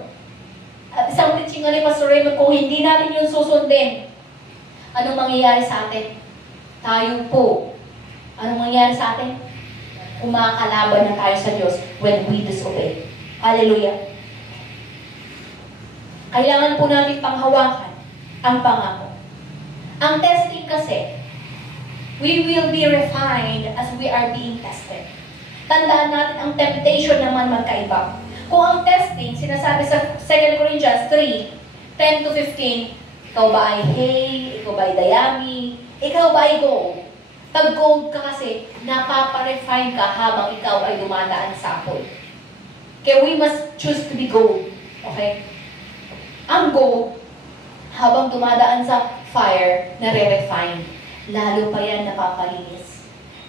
At isang teaching ni Pastor Raymond, kung hindi natin yun susundin, anong mangyayari sa atin? Tayo po. Anong mangyayari sa atin? Kumakalaban na tayo sa Diyos when we disobey. Hallelujah. Kailangan po natin panghawakan ang pangako. Ang testing kasi, we will be refined as we are being tested. Tandaan natin, ang temptation naman magkaiba. Kung ang testing, sinasabi sa 2 Corinthians 3, 10 to 15, ikaw ba ay hay, ikaw ba ay dayami, ikaw ba ay gold? Pag gold ka kasi, napaparefine ka habang ikaw ay dumadaan sa apoy. Kaya we must choose to be gold. Okay? Ang gold, habang dumadaan sa fire, nare-refine. Lalo pa yan napapalinis.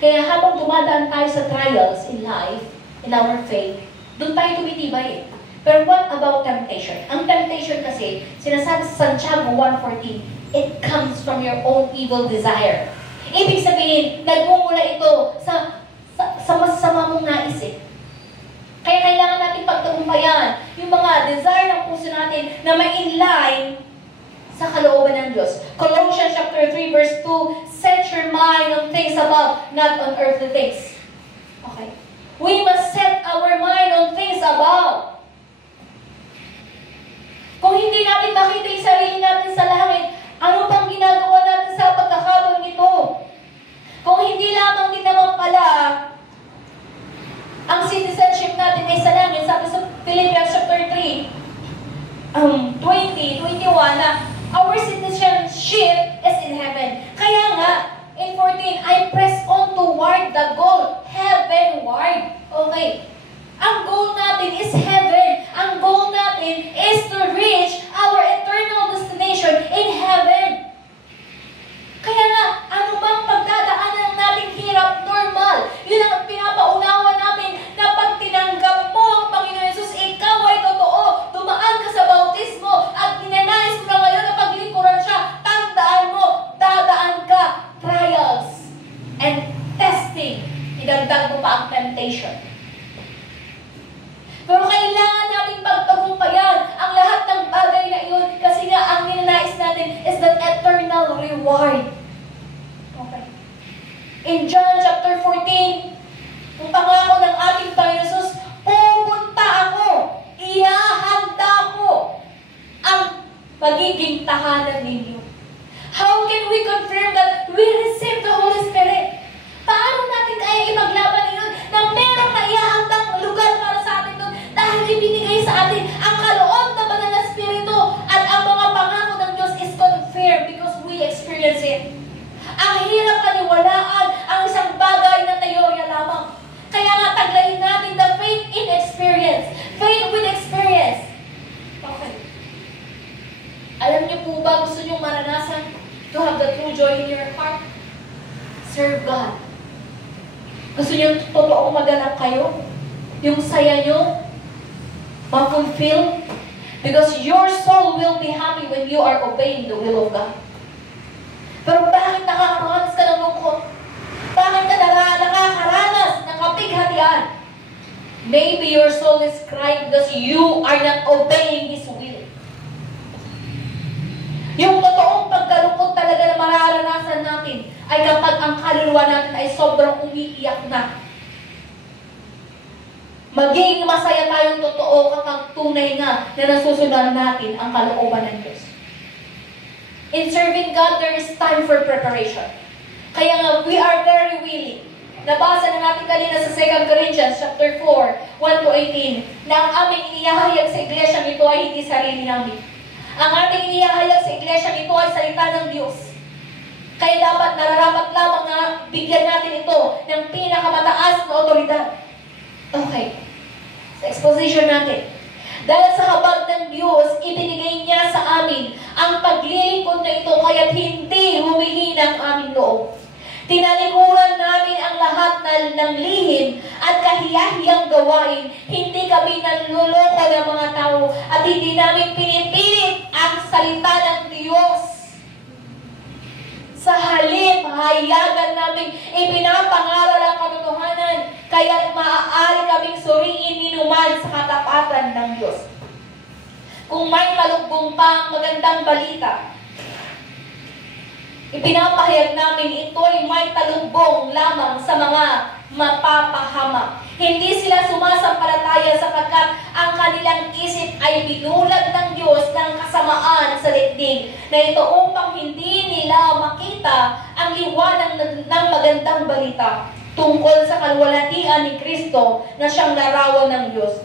Kaya habang dumadaan tayo sa trials in life, in our faith, doon tayo tumitibay eh. Pero what about temptation? Ang temptation kasi, sinasabi sa Santiago 1:14, it comes from your own evil desire. Ibig sabihin, nagmumula ito sa masama mong nais eh. Kaya kailangan natin pagtagumpayan yung mga desire ng puso natin na may inline sa kalooban ng Diyos. Colossians chapter 3 verse 2, set your mind on things above, not on earthly things. Okay. We must set our mind on things above. makita yung sarili natin sa langit, ano pang ginagawa natin sa pagkakataon nito? Kung hindi lamang din naman pala ang citizenship natin ay sa langit, sabi sa Philippians chapter 3, 20:21 na our citizenship is in heaven. Kaya nga, in 14, I press on toward the goal, heavenward. Okay. Ang goal natin is heaven. Ang goal natin is to reach our eternal destination in heaven. Kaya nga, ano bang pagdadaanan ng nating hirap, normal. Yun ang pinapaunawa natin na pag tinanggap mo ang Panginoon Jesus, ikaw ay totoo. Dumaan ka sa bautismo at ninanais mo na ngayon na paglingkuran siya. Tandaan mo, dadaan ka trials and testing. Idagdag mo pa ang temptation. Pero kailangan natin pagtagumpayan ang lahat ng bagay na iyon kasi nga ang ninanais natin is that eternal reward. Okay. In John chapter 14, ang pangako ng ating Panginoon Jesus, pupunta ako, ihahanda ko ang magiging tahanan ninyo. How can we confirm that we receive the Holy Spirit? Paano natin kaya ipaglaban yun na merong naihahandang lugar para sa atin doon dahil ibinigay sa atin ang kaloob na banal na Espiritu at ang mga pangako ng Diyos is confirmed because we experience it. Ang hirap paniwalaan ang isang bagay na teorya lamang. Kaya nga taglayin natin the faith in experience. Faith with experience. Okay. Alam niyo po ba, gusto niyo maranasan to have the true joy in your heart? Serve God. Gusto niyo totoong maganap kayo? Yung saya niyo ma-fulfill? Because your soul will be happy when you are obeying the will of God. Pero bakit nakakaranas ka ng lungkot? Bakit ka nakakaranas ng kapighatian? Maybe your soul is crying because you are not obeying His will. Yung totoong pagkalungkot talaga na mararanasan natin ay kapag ang kaluluwa natin ay sobrang umiiyak na. Maging masaya tayong totoo kapag tunay nga na nasusundan natin ang kalooban ng Diyos. In serving God, there is time for preparation. Kaya nga, we are very willing. Nabasa na natin kanina sa 2 Corinthians chapter 4, 1-18, na ang aming inihahayag sa iglesia nito ay hindi sarili namin. Ang aming inihahayag sa iglesia nito ay salita ng Diyos. Kaya dapat nararapat lamang na bigyan natin ito ng pinakamataas na otoridad. Okay. Sa exposition natin. Dahil sa habag ng Diyos, ibinigay niya sa amin ang paglilingkod na ito kaya't hindi humihina ang aming loob. Tinalikuran namin ang lahat ng lihim at kahiyahiyang gawain. Hindi kami nanluloko ng mga tao at hindi namin pinipilit ang salita ng Diyos. Sa halip, hayagan namin ipinapangaral ang katotohanan, kaya't maaari kaming suriin ninuman sa katapatan ng Diyos. Kung may malugbong pa ang magandang balita, ipinapahayag namin ito'y may talugbong lamang sa mga mapapahamak. Hindi sila sumasampalataya sapagkat ang kanilang isip ay binulag ng Diyos ng kasamaan sa daigdig na ito upang hindi nila makita ang liwanag ng magandang balita tungkol sa kalwalhatian ni Kristo na siyang larawan ng Diyos.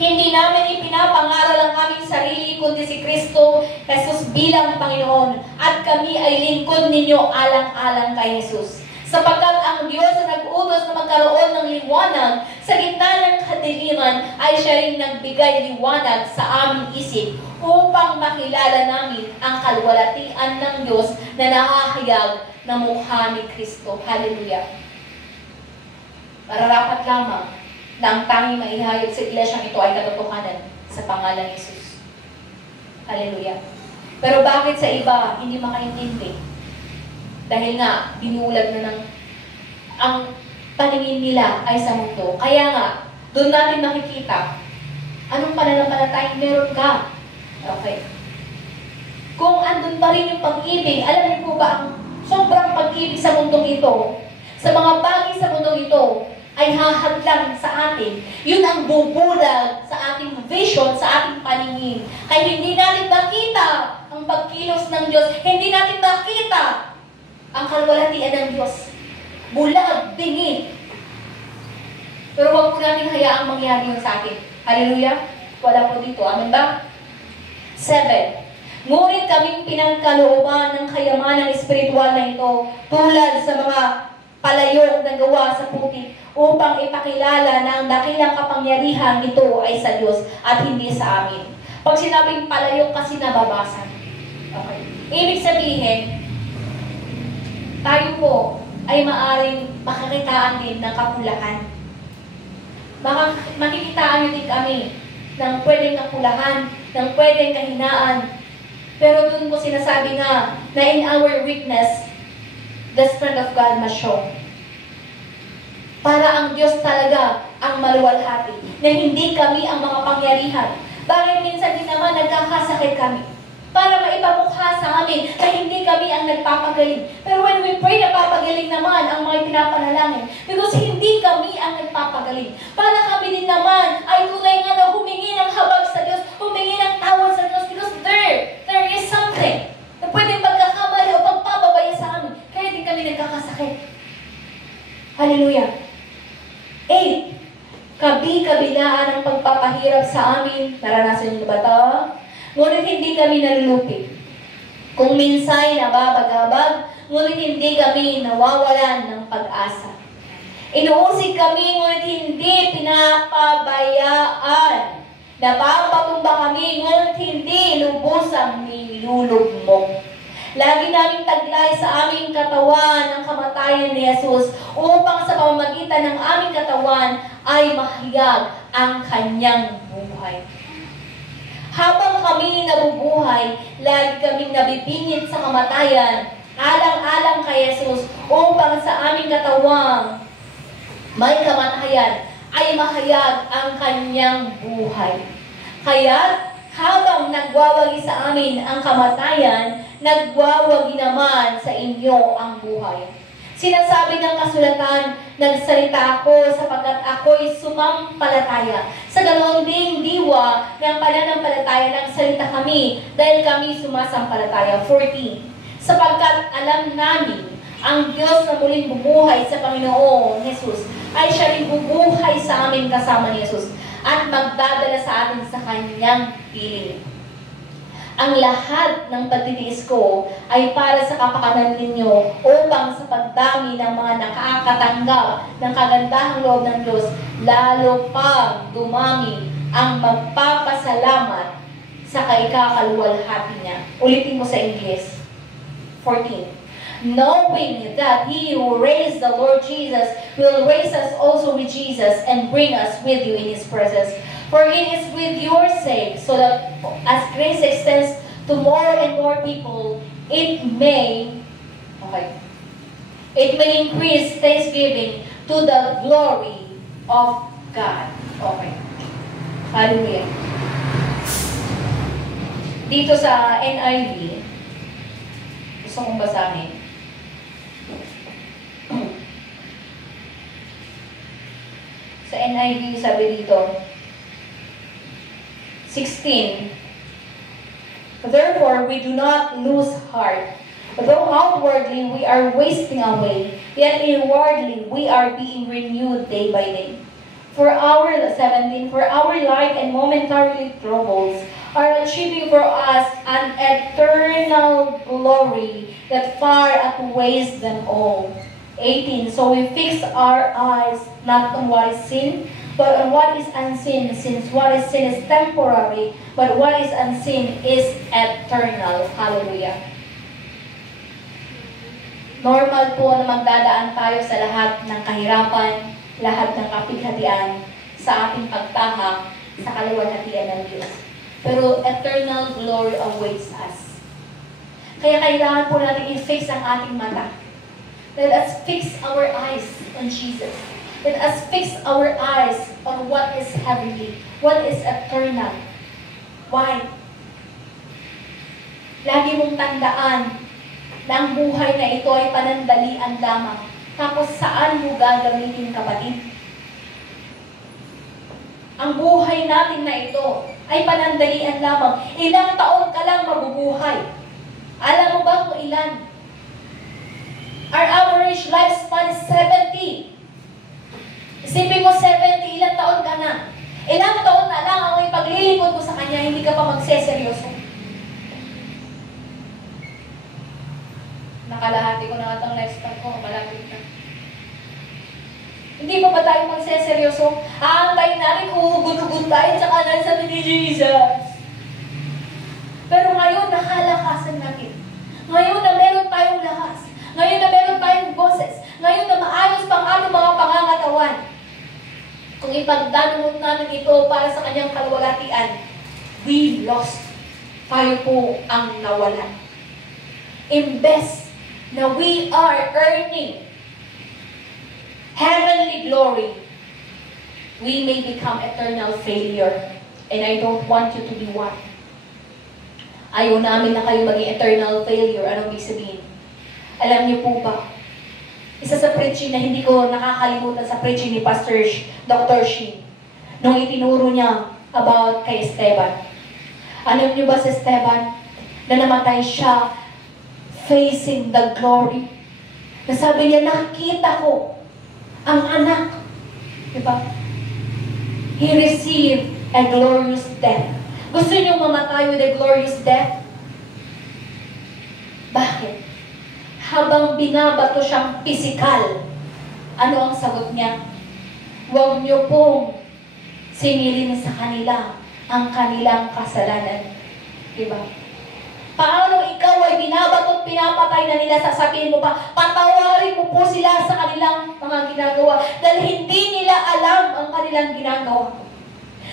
Hindi namin ipinapangaral ang aming sarili kundi si Kristo Jesus bilang Panginoon at kami ay lingkod ninyo alang-alang kay Jesus. Sapagkat ang Diyos na nag-utos na magkaroon ng liwanag sa gitna ng kadiliman ay siya rin nagbigay liwanag sa aming isip upang makilala namin ang kalwalhatian ng Diyos na nakahayag na mukha ni Kristo. Hallelujah. Mararapat lamang na ang tanging maihayag sa iglesia ito ay katotohanan sa pangalan ni Jesus. Hallelujah. Pero bakit sa iba hindi makaintindi? Dahil nga, binulag na ng ang paningin nila ay sa mundo. Kaya nga, doon natin makikita anong pananampalatayang meron ka. Okay. Kung andun pa rin yung pag-ibig, alam niyo po ba ang sobrang pag-ibig sa mundong ito, sa mga bagay sa mundong ito, ay hahadlang sa atin. Yun ang bubulag sa ating vision, sa ating paningin. Kaya hindi natin makita ang pagkilos ng Diyos. Hindi natin makita ang kalwalhatian ng Diyos. Bulag, dingin. Pero huwag po natin hayaang mangyari yun sa atin. Hallelujah? Wala po dito. Amen ba? 7. Ngunit kaming pinangkalooban ng kayamanang espiritual na ito tulad sa mga palayok na gawa sa putik upang ipakilala na ang dakilang kapangyarihan ito ay sa Diyos at hindi sa amin. Pag sinabing palayok kasi nababasa. Okay. Ibig sabihin, tayo po ay maaring makakitaan din ng kapulahan. Makikitaan nyo din kami ng pwedeng kapulahan, ng pwedeng kahinaan. Pero dun po sinasabi nga na in our weakness, the strength of God must show. Para ang Diyos talaga ang maluwalhati, na hindi kami ang mga pangyarihan. Bakit minsan din naman nagkakasakit kami? Para maipamukha sa amin na hindi kami ang nagpapagaling. Pero when we pray, napapagaling naman ang mga pinapanalangin. Because hindi kami ang nagpapagaling. Para kami din naman ay tunay nga na humingi ng habag sa Diyos, humingi ng tawad sa Diyos. Because there is something na pwedeng pagkakamali o pagpapabaya sa amin. Kaya din kami nagkakasakit. Hallelujah. 8. Kabi-kabilaan ang pagpapahirap sa amin. Naranasan niyo ba ito? Ngunit hindi kami nalulupig. Kung minsay nababagabag, ngunit hindi kami nawawalan ng pag-asa. Inuusig kami, ngunit hindi pinapabayaan. Napapatumba kami, ngunit hindi lubusang nilulugmok. Lagi naming taglay sa aming katawan ang kamatayan ni Jesus upang sa pamamagitan ng aming katawan ay mahayag ang kanyang buhay. Habang kami nabubuhay, lagi kaming nabibingit sa kamatayan, alang-alang kay Jesus, upang sa aming katawang may kamatayan ay mahayag ang kanyang buhay. Kaya, habang nagwawagi sa amin ang kamatayan, nagwawagi naman sa inyo ang buhay. Sinasabi ng kasulatan, nagsalita ako sapagkat ako'y sumampalataya. Sa dalawang ding diwa ng pananampalataya, nagsalita kami dahil kami sumasampalataya. 14. Sapagkat alam namin, ang Diyos na muling bumuhay sa Panginoong Jesus ay siya rin bubuhay sa amin kasama ni Jesus at magdadala sa atin sa kanyang piling. Ang lahat ng pagtitiis ko ay para sa kapakanan ninyo upang sa pagdami ng mga nakakatanggap ng kagandahang loob ng Diyos, lalo pang dumami ang magpapasalamat sa kaikakalwalhati niya. Ulitin ko sa English. 14. Knowing that He who raised the Lord Jesus will raise us also with Jesus and bring us with you in His presence. For it is with your sake, so that as grace extends to more and more people, it may increase thanksgiving to the glory of God. Okay. Hallelujah. Dito sa NIV, gusto kong basahin. Sa NIV, sabi dito, 16. Therefore, we do not lose heart. Though outwardly we are wasting away, yet inwardly we are being renewed day by day. For our 17, for our light and momentary troubles are achieving for us an eternal glory that far outweighs them all. 18. So we fix our eyes not on what is seen, but on what is unseen, since what is seen is temporary, but what is unseen is eternal. Hallelujah. Normal po na magdadaan tayo sa lahat ng kahirapan, lahat ng kapighatian, sa ating pagtahak sa kaluwalhatian ng Diyos. Pero eternal glory awaits us. Kaya kailangan po natin i-fix ang ating mata. Let us fix our eyes on Jesus. Let us fix our eyes on what is heavenly, what is eternal. Why? Lagi mong tandaan na ang buhay na ito ay panandalian lamang. Tapos saan mo gagamitin, kapatid? ang buhay natin na ito ay panandalian lamang. Ilang taon ka lang mabubuhay. Alam mo ba kung ilan? Our average lifespan is 70. Isipin mo 70, ilang taon ka na? Ilang taon na lang ang ipaglilingkod mo sa Kanya, hindi ka pa magseseryoso. Nakalahati ko na nga itong lifespan ko, malapit na. Hindi pa ba tayo magseseryoso? Aantayin natin kung hugot-hugot tayo sa kanan sa ni Jesus. Pero ngayon, nakalakasan natin. Ngayon na meron tayong lakas. Ngayon na meron tayong boses. Ngayon na maayos pang ating mga pangangatawan. Kung ipagdadamot natin ito para sa kanyang kalwalatian, we lost. Tayo po ang nawalan. Imbes na we are earning heavenly glory, we may become eternal failure. And I don't want you to be one. Ayaw namin na kayo maging eternal failure. Anong ibig sabihin? Alam niyo po ba, isa sa preaching na hindi ko nakakalimutan sa preaching ni Pastor Dr. Shin, nung itinuro niya about kay Esteban. Alam niyo ba si Esteban, na namatay siya facing the glory? Nasabi niya, nakita ko ang anak. Diba? He received a glorious death. Gusto niyo mamatay with a glorious death? Bakit? Habang binabato siyang pisikal, ano ang sagot niya? Huwag niyo pong singilin sa kanila ang kanilang kasalanan. Diba? Paano ikaw ay binabatot, pinapatay na nila, sasabihin mo pa, patawarin mo po sila sa kanilang mga ginagawa dahil hindi nila alam ang kanilang ginagawa.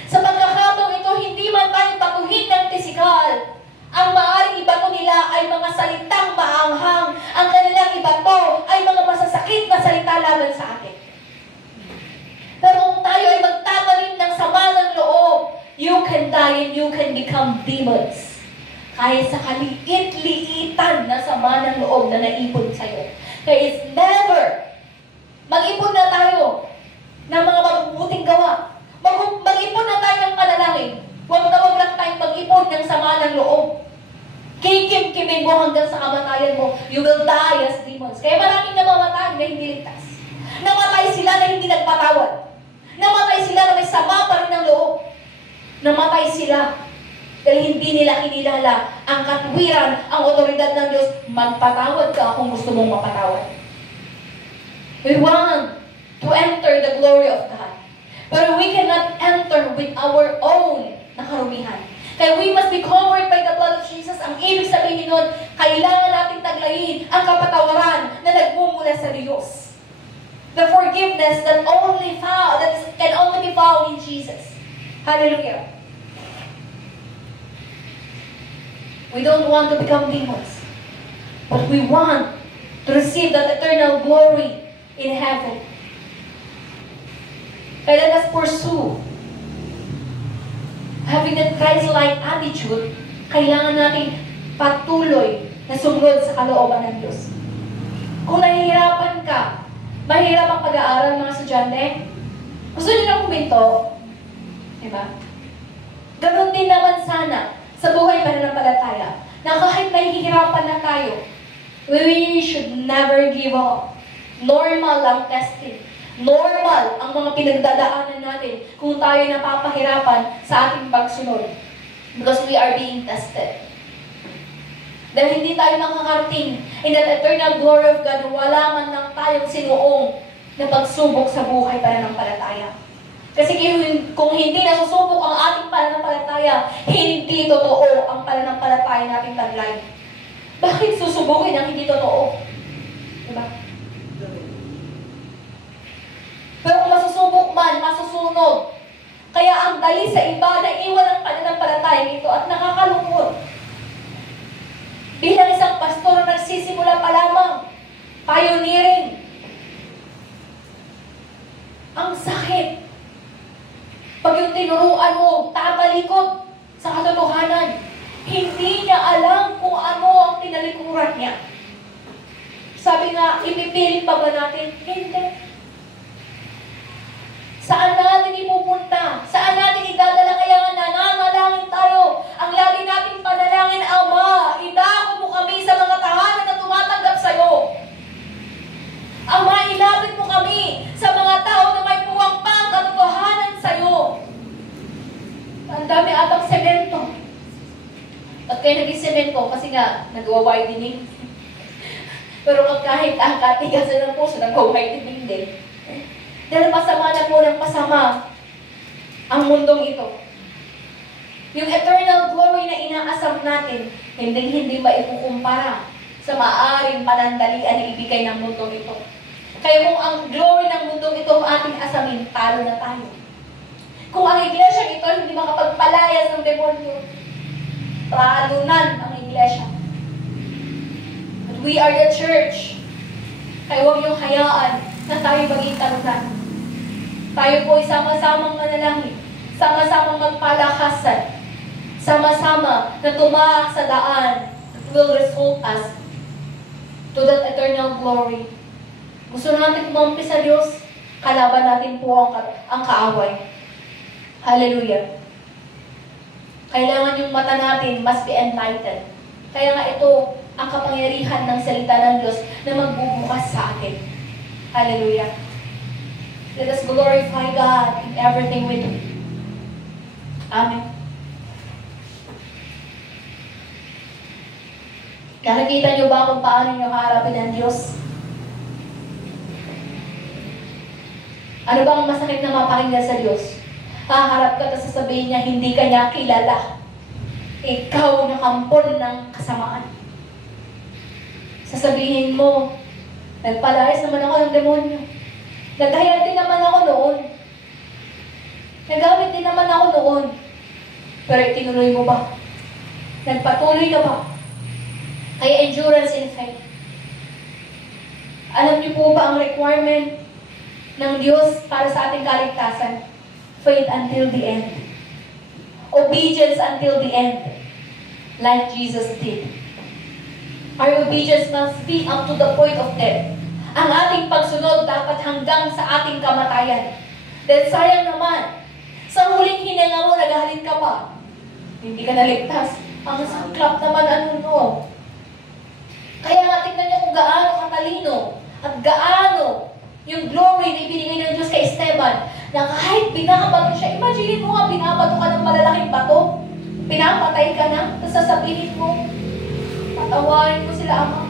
Sa pagkakataong ito, hindi man tayo batuhin ng pisikal. Ang maaaring ibato nila ay mga salitang maanghang. Ang kanilang ibato ay mga masasakit na salita laban sa atin. Pero kung tayo ay magtatanim ng sama ng loob, you can die and you can become demons. Kahit sa kaliit-liitan na sama ng loob na naipon sa'yo. Kaya it's never, mag-ipon na tayo ng mga mabubuting gawa. Mag-ipon na tayo ng panalangin. Huwag na huwag lang tayong mag-ipon ng sama ng loob. Kikim-kimin mo hanggang sa kamatayan mo. You will die as demons. Kaya maraming namamatay na hindi ligtas. Namatay sila na hindi nagpatawad. Namatay sila na may sama pa rin ng loob. Namatay sila dahil hindi nila kinilala ang katwiran, ang otoridad ng Diyos. Magpatawad ka kung gusto mong mapatawad. We want to enter the glory of God. But we cannot enter with our own nakarumihan. Kaya we must be covered by the blood of Jesus. Ang ibig sabihin nun, kailangan nating taglayin ang kapatawaran na nagmumula sa Diyos. The forgiveness that can only be found in Jesus. Hallelujah. We don't want to become demons. But we want to receive that eternal glory in heaven. Kaya let us pursue having that Christ-like attitude. Kailangan natin patuloy na sumunod sa kalooban ng Diyos. Kung nahihirapan ka, mahirap ang pag-aaral mga estudyante, gusto niyo na kuminto, diba? Ganun din naman sana sa buhay pananampalataya, na kahit nahihirapan na tayo, we should never give up. Normal ang testing. Normal ang mga pinagdadaanan natin kung tayo napapahirapan sa ating pagsunod. Because we are being tested. Dahil hindi tayo nakakarating in that eternal glory of God, wala man lang tayong sinuong na pagsubok sa buhay pananampalataya. Kasi kung hindi nasusubok ang ating pananampalataya, hindi totoo ang pananampalataya nating taglay. Bakit susubukin ang hindi totoo? Diba? Pero kung masusubok man, masusunod. Kaya ang dali sa iba na iwan ang pananampalataya nito at nakakalungkot. Bilang isang pastor na nagsisimula pa lamang, pioneering. Ang sakit. Pag yung tinuruan mo, tatalikod sa katotohanan, hindi niya alam kung ano ang tinalikuran niya. Sabi nga, ipipilit pa ba natin? Hindi. Saan natin ipupunta? Saan natin idadala? Kaya nga nananalangin tayo. Ang lagi nating panalangin, Ama, idako mo kami sa mga tahanan na tumatanggap sa'yo. Ama, ilapit mo kami sa mga tao na may puwang pang katotohanan sa'yo. Ang dami atang semento. Ba't kayo naging semento? Kasi nga, nag-widening. Pero kahit ang katigasan ng puso, nag-widening din. Dahil pasama na po ng pasama ang mundong ito. Yung eternal glory na inaasam natin, hindi maikukumpara sa maaaring panandalian na ibigay ng mundong ito. Kaya kung ang glory ng mundong ito ang ating asamin, talo na tayo. Kung ang iglesia ito hindi makapagpalayas ng demonyo, talunan ang iglesia. But we are the church. Kaya huwag niyong hayaan na tayo maging talunan. Tayo po ay sama-samang manalangin, sama-samang magpalakasan, sama-sama na tumaak sa daan that will result us to that eternal glory. Gusto natin kumampi sa Diyos, kalaban natin po ang kaaway. Hallelujah. Kailangan yung mata natin must be enlightened. Kaya nga ito ang kapangyarihan ng salita ng Diyos na magbubukas sa atin. Hallelujah. Let us glorify God in everything we do. Amen. Nakikita niyo ba kung paano niyo harapin ang Diyos? Ano bang masakit na mapakinggan sa Diyos? Haharap ka at sasabihin niya, hindi ka niya kilala. Ikaw nakampon ng kasamaan. Sasabihin mo, nagpalayas naman ako ng demonyo. Naghayag din naman ako noon. Nagamit din naman ako noon. Pero itinuloy mo ba? Nagpatuloy ka ba? Kaya endurance in faith. Alam niyo po ba ang requirement ng Diyos para sa ating kaligtasan? Faith until the end. Obedience until the end. Like Jesus did. Our obedience must be up to the point of death. Ang ating pagsunod dapat hanggang sa ating kamatayan. Dahil sayang naman, sa huling hininga mo, naghahalin ka pa. Hindi ka naligtas. Ang saklap naman ano. Kaya nga tignan niyo kung gaano katalino at gaano yung glory na ibinigay ng Diyos kay Esteban, na kahit binabato siya, imagine mo nga, binabato ka ng malalaking bato, pinapatay ka na, tapos sasabihin mo, patawarin mo sila, Ama.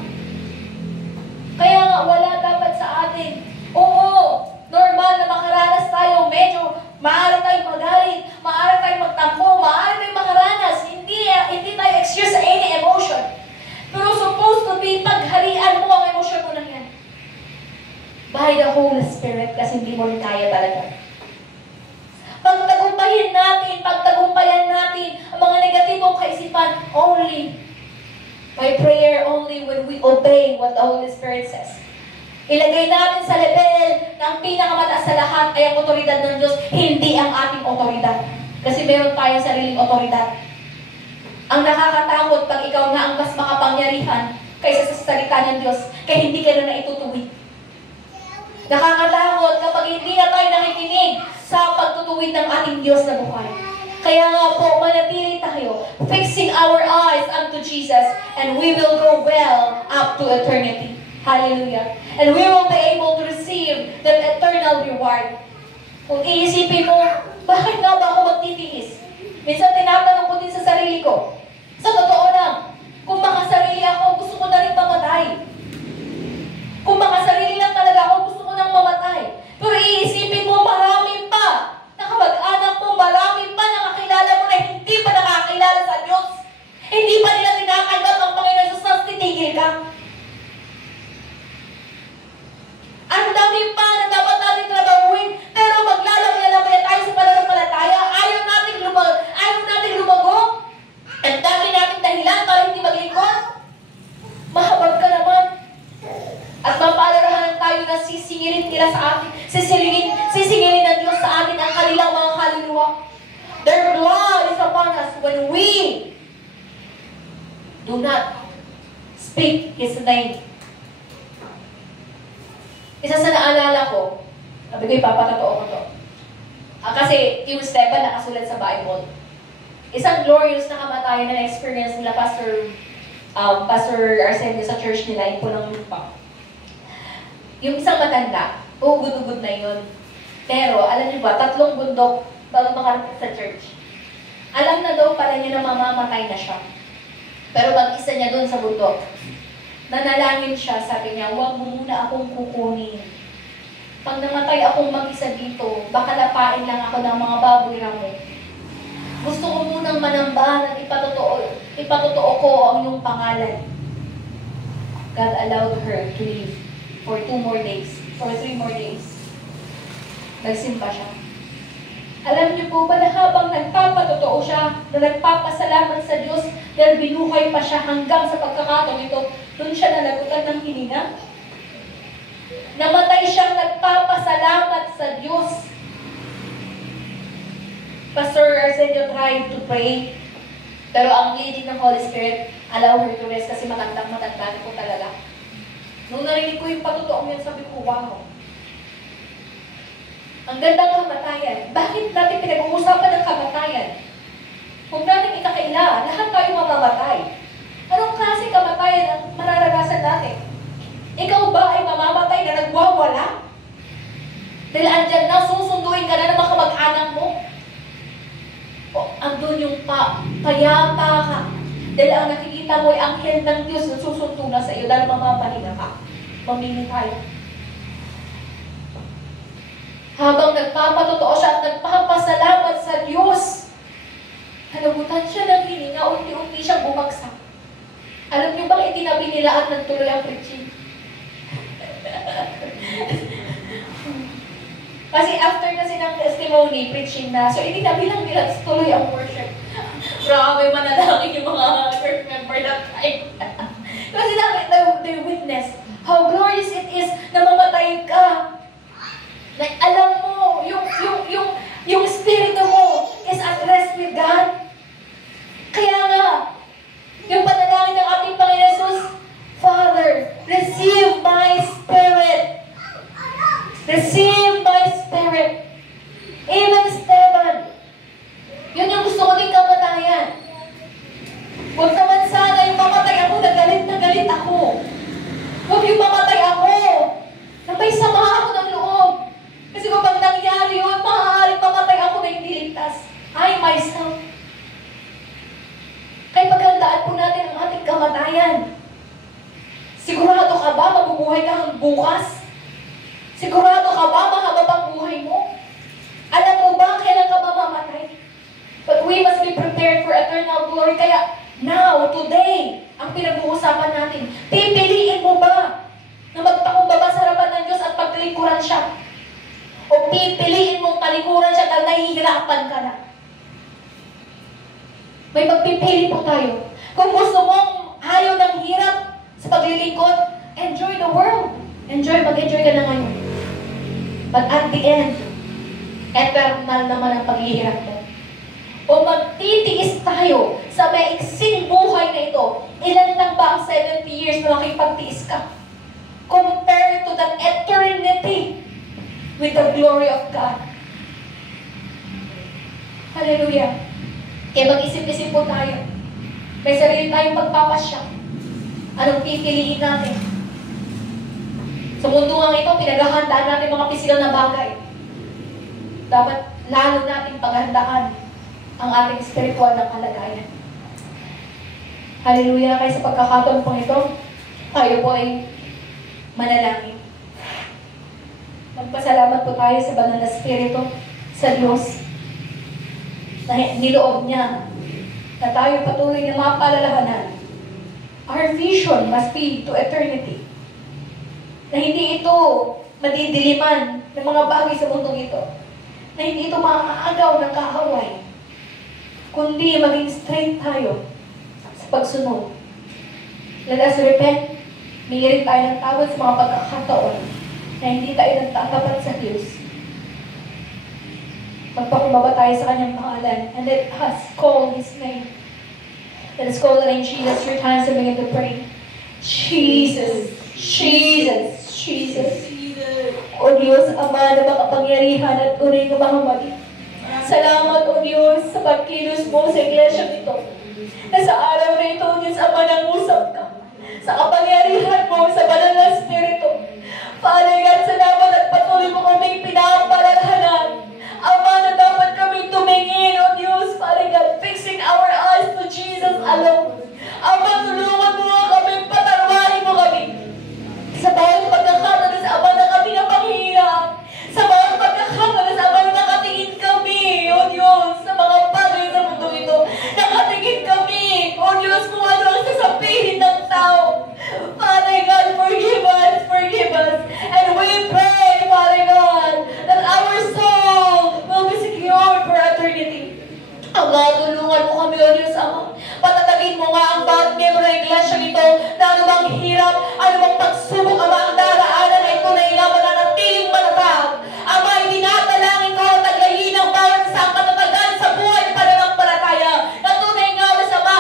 Kaya nga, wala dapat sa atin. Oo, normal na makaranas tayo, medyo maaari tayong magalit, maaari tayong magtampo, maaari tayong makaranas, hindi tayo excuse sa any emotion. Pero supposed to be, pagharian mo ang emosyon mo na yan. By the Holy Spirit, kasi hindi mo rin kaya talaga. Pagtagumpayan natin ang mga negatibong kaisipan only by prayer, only when we obey what the Holy Spirit says. Ilagay natin sa level na ang pinakamataas sa lahat ay ang otoridad ng Diyos, hindi ang ating otoridad. Kasi meron tayong sariling otoridad. Ang nakakatakot pag ikaw nga ang mas makapangyarihan kaysa sa salita ng Diyos, kaya hindi ka na naitutuwid. Nakakatakot kapag hindi na tayo nakikinig sa pagtutuwid ng ating Diyos na buhay. Kaya nga po, manatili tayo, fixing our eyes unto Jesus, and we will go well up to eternity. Hallelujah. And we will be able to receive that eternal reward. Kung iisipin mo, bakit nga ba ako magtitiis? Minsan tinatanong ko din sa sarili ko. Sa totoo lang, kung makasarili ako, gusto ko na rin mamatay. Kung makasarili lang talaga ako, gusto ko nang mamatay. Pero iisipin mo, marami pa. Nakamag-anak mo, marami pa nakakilala mo na hindi pa nakakilala sa Diyos. Hindi pa nila tinatanggap ang Panginoon Jesus, mas titigil ka. Ang dami pa na dapat natin trabahuin, pero maglalabay-labay tayo sa pananampalataya. Ayaw natin lumago. Ang dami natin dahilan para hindi maglingkod. Mahabag ka naman. At mapalarahan tayo na sisingilin nila sa atin, sisingilin ng Diyos sa atin ang kanilang mga kaluluwa. Their blood is upon us when we do not speak His name. Isa sa naalala ko, sabi ko ipapatotoo ko to. Kasi yung Stephen nakasulat sa Bible. Isang glorious na kamatayan na experience nila Pastor Arsenio sa church nila, yung punang lupa. Yung isang matanda, ugod-ugod na yun. Pero, alam niyo ba, 3 bundok bago makarating sa church. Alam na daw pala niya na mamamatay na siya. Pero mag-isa niya doon sa bundok. Nanalangin siya, sabi niya, huwag mo muna akong kukunin. Pag namatay akong mag-isa dito, baka lapain lang ako ng mga baboy ramo. Gusto ko munang manambahan at ipatotoo ko ang iyong pangalan. God allowed her to live for 3 more days. Nagsimpa siya. Alam niyo po ba na habang nagpapatotoo siya, na nagpapasalamat sa Diyos dahil binuhay pa siya hanggang sa pagkakataong ito, doon siya nalagutan ng hininga? Namatay siyang nagpapasalamat sa Diyos. Pastor Arsenio tried to pray, pero ang leading ng Holy Spirit, allow her to rest kasi matandang-matanda ko talaga. Nung narinig ko yung patutuong yan, sabi ko, wow. Ang gandang kamatayan. Bakit natin pinag-uusapan ng kamatayan? Kung natin ikakaila, lahat tayo mamamatay. Anong klase kamatayan ang mararanasan natin? Ikaw ba ay mamamatay na nagwawala? Dahil andyan na, susunduin ka na ng mga kamag-anak mo? O andun yung payapa ka? Dahil ang nakikita mo ay anghel ng Diyos na susundo na sa iyo dahil mamapahinga ka. Mamili tayo. Habang nagpapatotoo siya at nagpapasalamat sa Diyos, hanagutan siya ng hininga, unti-unti siyang bumagsak. Alam niyo bang itinabi nila at nagtuloy ang preaching? Kasi after kasi ng testimony, preaching na, so itinabi lang nila at tuloy ang worship. Grabe, manalangin yung mga church member that time. Kasi they witness how glorious it is na mamatay ka. Like, alam mo, yung espiritu mo is at rest with God. Kaya nga, yung panalangin ng ating Panginoon Jesus, Father, receive my spirit. Receive my spirit. Even Stephen, yun yung gusto ko din kamatayan. Huwag naman sana yung mamatay ako, na galit ako. Huwag yung mamatay ako, na may sama ako ng loob. Kasi kapag nangyari yun, maaaring mamatay ako na hindi ligtas. I myself. Kaya paghandaan po natin ang ating kamatayan. Sigurado ka ba mabubuhay ka hanggang bukas? Sigurado ka ba mahaba pang buhay mo? Alam mo ba kailan ka mamamatay? But we must be prepared for eternal glory. Kaya now, today, ang pinag-uusapan natin, pipiliin mo ba na magpakumbaba sa harapan ng Diyos at pagtalikuran siya? O pipiliin mong talikuran siya dahil nahihirapan ka na? May magpipili po tayo. Kung gusto mong ayaw ng hirap sa paglilingkod, enjoy the world. Mag-enjoy ka na ngayon. But at the end, eternal naman ang paghihirap mo. O magtitiis tayo sa maiksing buhay na ito. Ilan lang ba ang 70 years na makipagtiis ka? Compared to that eternity with the glory of God. Hallelujah. Kaya mag-isip-isip po tayo. May sarili tayong pagpapasya. Anong pipiliin natin? Sa mundo nga ito, pinaghahandaan natin mga pisikal na bagay. Dapat lalo natin paghandaan ang ating spiritual na kalagayan. Hallelujah. Kaya sa pagkakataon po ito, tayo po ay manalangin. Magpasalamat po tayo sa banal na spirito, sa Diyos, na niloob niya na tayo patuloy na mapalalahanan. Our vision must be to eternity. Na hindi ito madidiliman ng mga bagay sa mundong ito. Na hindi ito maaagaw ng kaaway. Kundi maging straight tayo sa pagsunod. Let us repent. Mingirin tayo ng tawad sa mga pagkakataon na hindi tayo nagtatapat sa Diyos. Magpakumbaba tayo sa Kanyang pangalan and let us call His name. Let us call the name Jesus 3 times and begin to pray. Jesus, Jesus, Jesus. O Diyos, Ama na makapangyarihan at uri ng mga mali. Salamat, O Diyos, sa pagkilos mo sa iglesia nito. Na sa araw na ito, O Diyos, Ama, nangusap ka sa kapangyarihan mo, sa banal na Espiritu. Father God, salamat at patuloy mo kaming pinapalalhanan. Ama, na dapat kami tumingin, O Diyos, Father God, fixing our eyes to Jesus alone. Ama, tulungan mo kami, patarwahin mo kami. Sa bawat pagkakataon sa Ama na kami na panghihirap. Sa bawat pagkakataon sa Ama na nakatingin kami, O Diyos, sa mga bagay sa mundo ito. Nakatingin kami, O Diyos, kung ano ang sasabihin ng tao. Father God, forgive us. And we pray, Father God, that our soul will be secured for eternity. Ama, tulungan mo kami, O Diyos, Ama. Patatagin mo nga ang bawat miyembro ng iglesia nito na anumang hirap, anumang pagsubok, Ama, ang daraanan ay tunay nga mananatiling matatag. Ama, itinadalangin ko ang taglayin ng bawat isang katatagan sa buhay pananampalataya. Na tunay nga, O Diyos, Ama,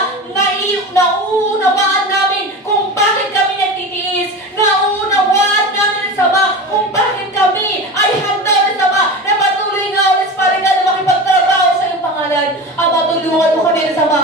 nauunawaan namin kung bakit kami nagtitiis. Nauunawaan namin, O Diyos, Ama, kung bakit kami ay handa, O Diyos, Ama, na patuloy nga, O Diyos, para nga na makipagtrabaho sa iyong pangalan. Ama, tulungan mo kami, O Diyos, Ama.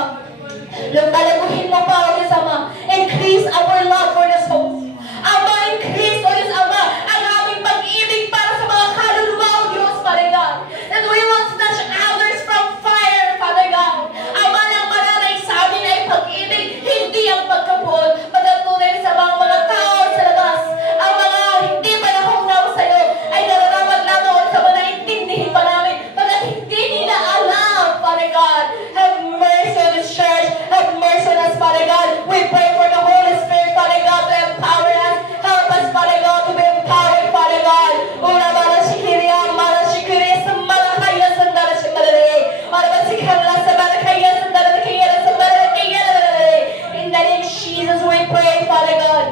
Lalaguhin mo pa, O Diyos, Ama. Increase our love for the souls. Ama, increase, O Diyos, Ama, ang aming pag-ibig para sa mga kaluluwa, O Diyos, Father God. That we will snatch others from fire, Father God. Ama, ang mananay sa amin ay pag-ibig, hindi ang pagkapon. Pagkatunay sa mga tao sa labas, ang mga hindi pa nakunaw sa iyo, ay nararapat lamang, O Diyos, Ama, na intindihin pa namin, pagkat hindi nila alam, Father God. Have mercy on this church. Have mercy on us, Father God. We pray for the Holy Spirit, Father God, to empower us. Help us, Father God, to be empowered, Father God. Una mala shikiriya, mala shikiriya, sa mala kaya, sandala shimalari. Mala basikala, sa mala kaya, sandala kaya, sa mala kaya. In the name of Jesus, we pray, Father God.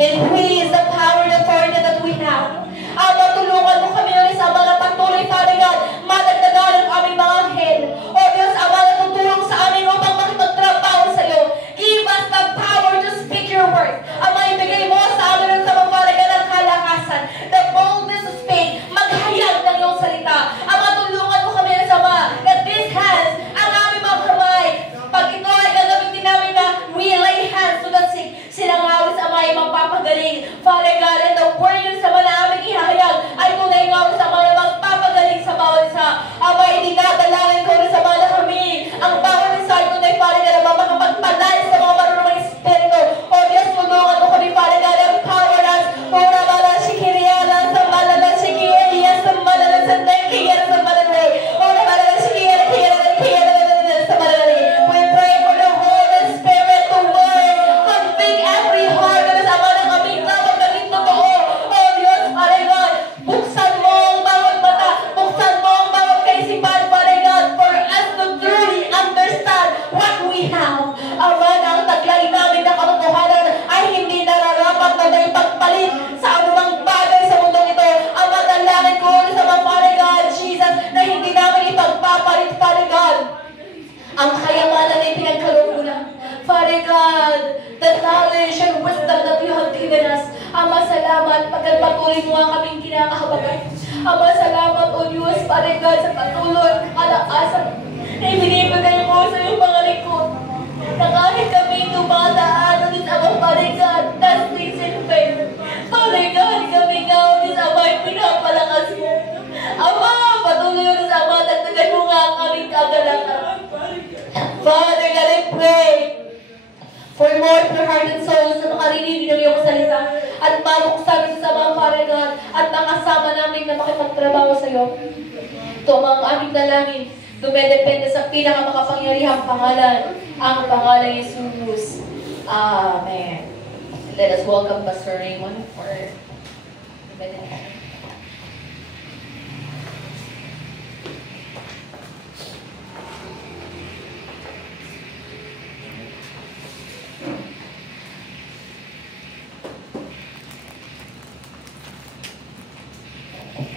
Increase the power and authority that we have. Ama, tulungan mo kami ulit sa mga patuloy, Father God. Madagdagan ang aming mga anghel. O Diyos, Ama, na tutulong sa amin upang makipagtrabaho sa iyo. Give us the power to speak your word. Ama, ibigay mo sa amin ang tamang Father ng kalakasan. The boldness to speak. Maghayag ng iyong salita. Ama, tulungan mo kami ulit, Ama, that these hands, ang aming mga kamay, pag ito ay gagamitin namin na we lay hands to the sick, silang awis, Ama, ay magpapagaling. Father God, and the word yun sa mga aming ihahayag ay tunay nga sa mga magpapagaling sa bawat isa. Ama, itinadalangin ko rin sa mga kami. Ang bawat isa ay tunay, Father God, na makapagpalay sa mga marunong espiritu. O Diyos, tulungan mo kami, Father God, empower us. Ora mala shikiriya, sa malala shikiriya, sa malala sa tekiya, sa malala. Ora malala shikiriya, sa malala. We pray for the Holy Spirit to work. Convict every heart na sa mga kaming dapat maging totoo. O Diyos, Father God, buksan mo ang bawat mata, buksan mo ang bawat kaisipan, Father God, for us to truly understand what we have. Ama, na ang taglay namin na katotohanan ay hindi nararapat na may pagpalit sa anumang bagay sa mundong ito. Ama, dalangin ko sa mga, Father God, Jesus, na hindi namin ipagpapalit, Father God, ang kayamanan na pinagkaloob mo na. Father God, the knowledge and wisdom that you have given us. Ama, salamat pagkat patuloy mo ang kaming kinakahabagay. Ama, salamat, O Diyos, Father God, sa patuloy kalakasan na ibinibigay mo sa iyong mga likod. Na kahit kami dumadaan, O Diyos, Ama, Father God, testing in faith. Father God, kami nga, O Diyos, Ama, ay pinapalakas mo. Ama, patuloy, O Diyos, Ama, dagdagan mo nga ang aming kagalakan. Father God, I pray for more pure-hearted souls na makarinig ng iyong salita at mabuksan sa mga, Father God, at makasama namin na makipagtrabaho sa iyo. Ito ang aming dalangin. Dumedepende sa pinakamakapangyarihang pangalan, ang pangalan ni Jesus. Amen. Let us welcome Pastor Raymond for the benediction.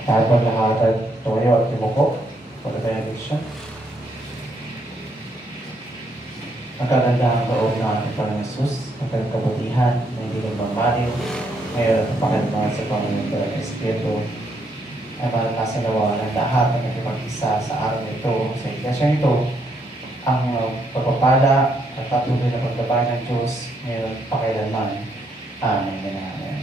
Tayo maglahatan toyo at timuko for the benediction. Ang kagandahang loob ng ating Panginoon Jesus, ang kanyang kabutihan na hindi nagbabaliw, ngayon at pakailanman sa Panginoon ng Espiritu, ay malakasan ng lahat ng nakipag-isa sa araw na ito. Sa iglesia ito, ang pagpapala at patuloy na paggabay ng Diyos ngayon at pakailanman. Amen. Amen.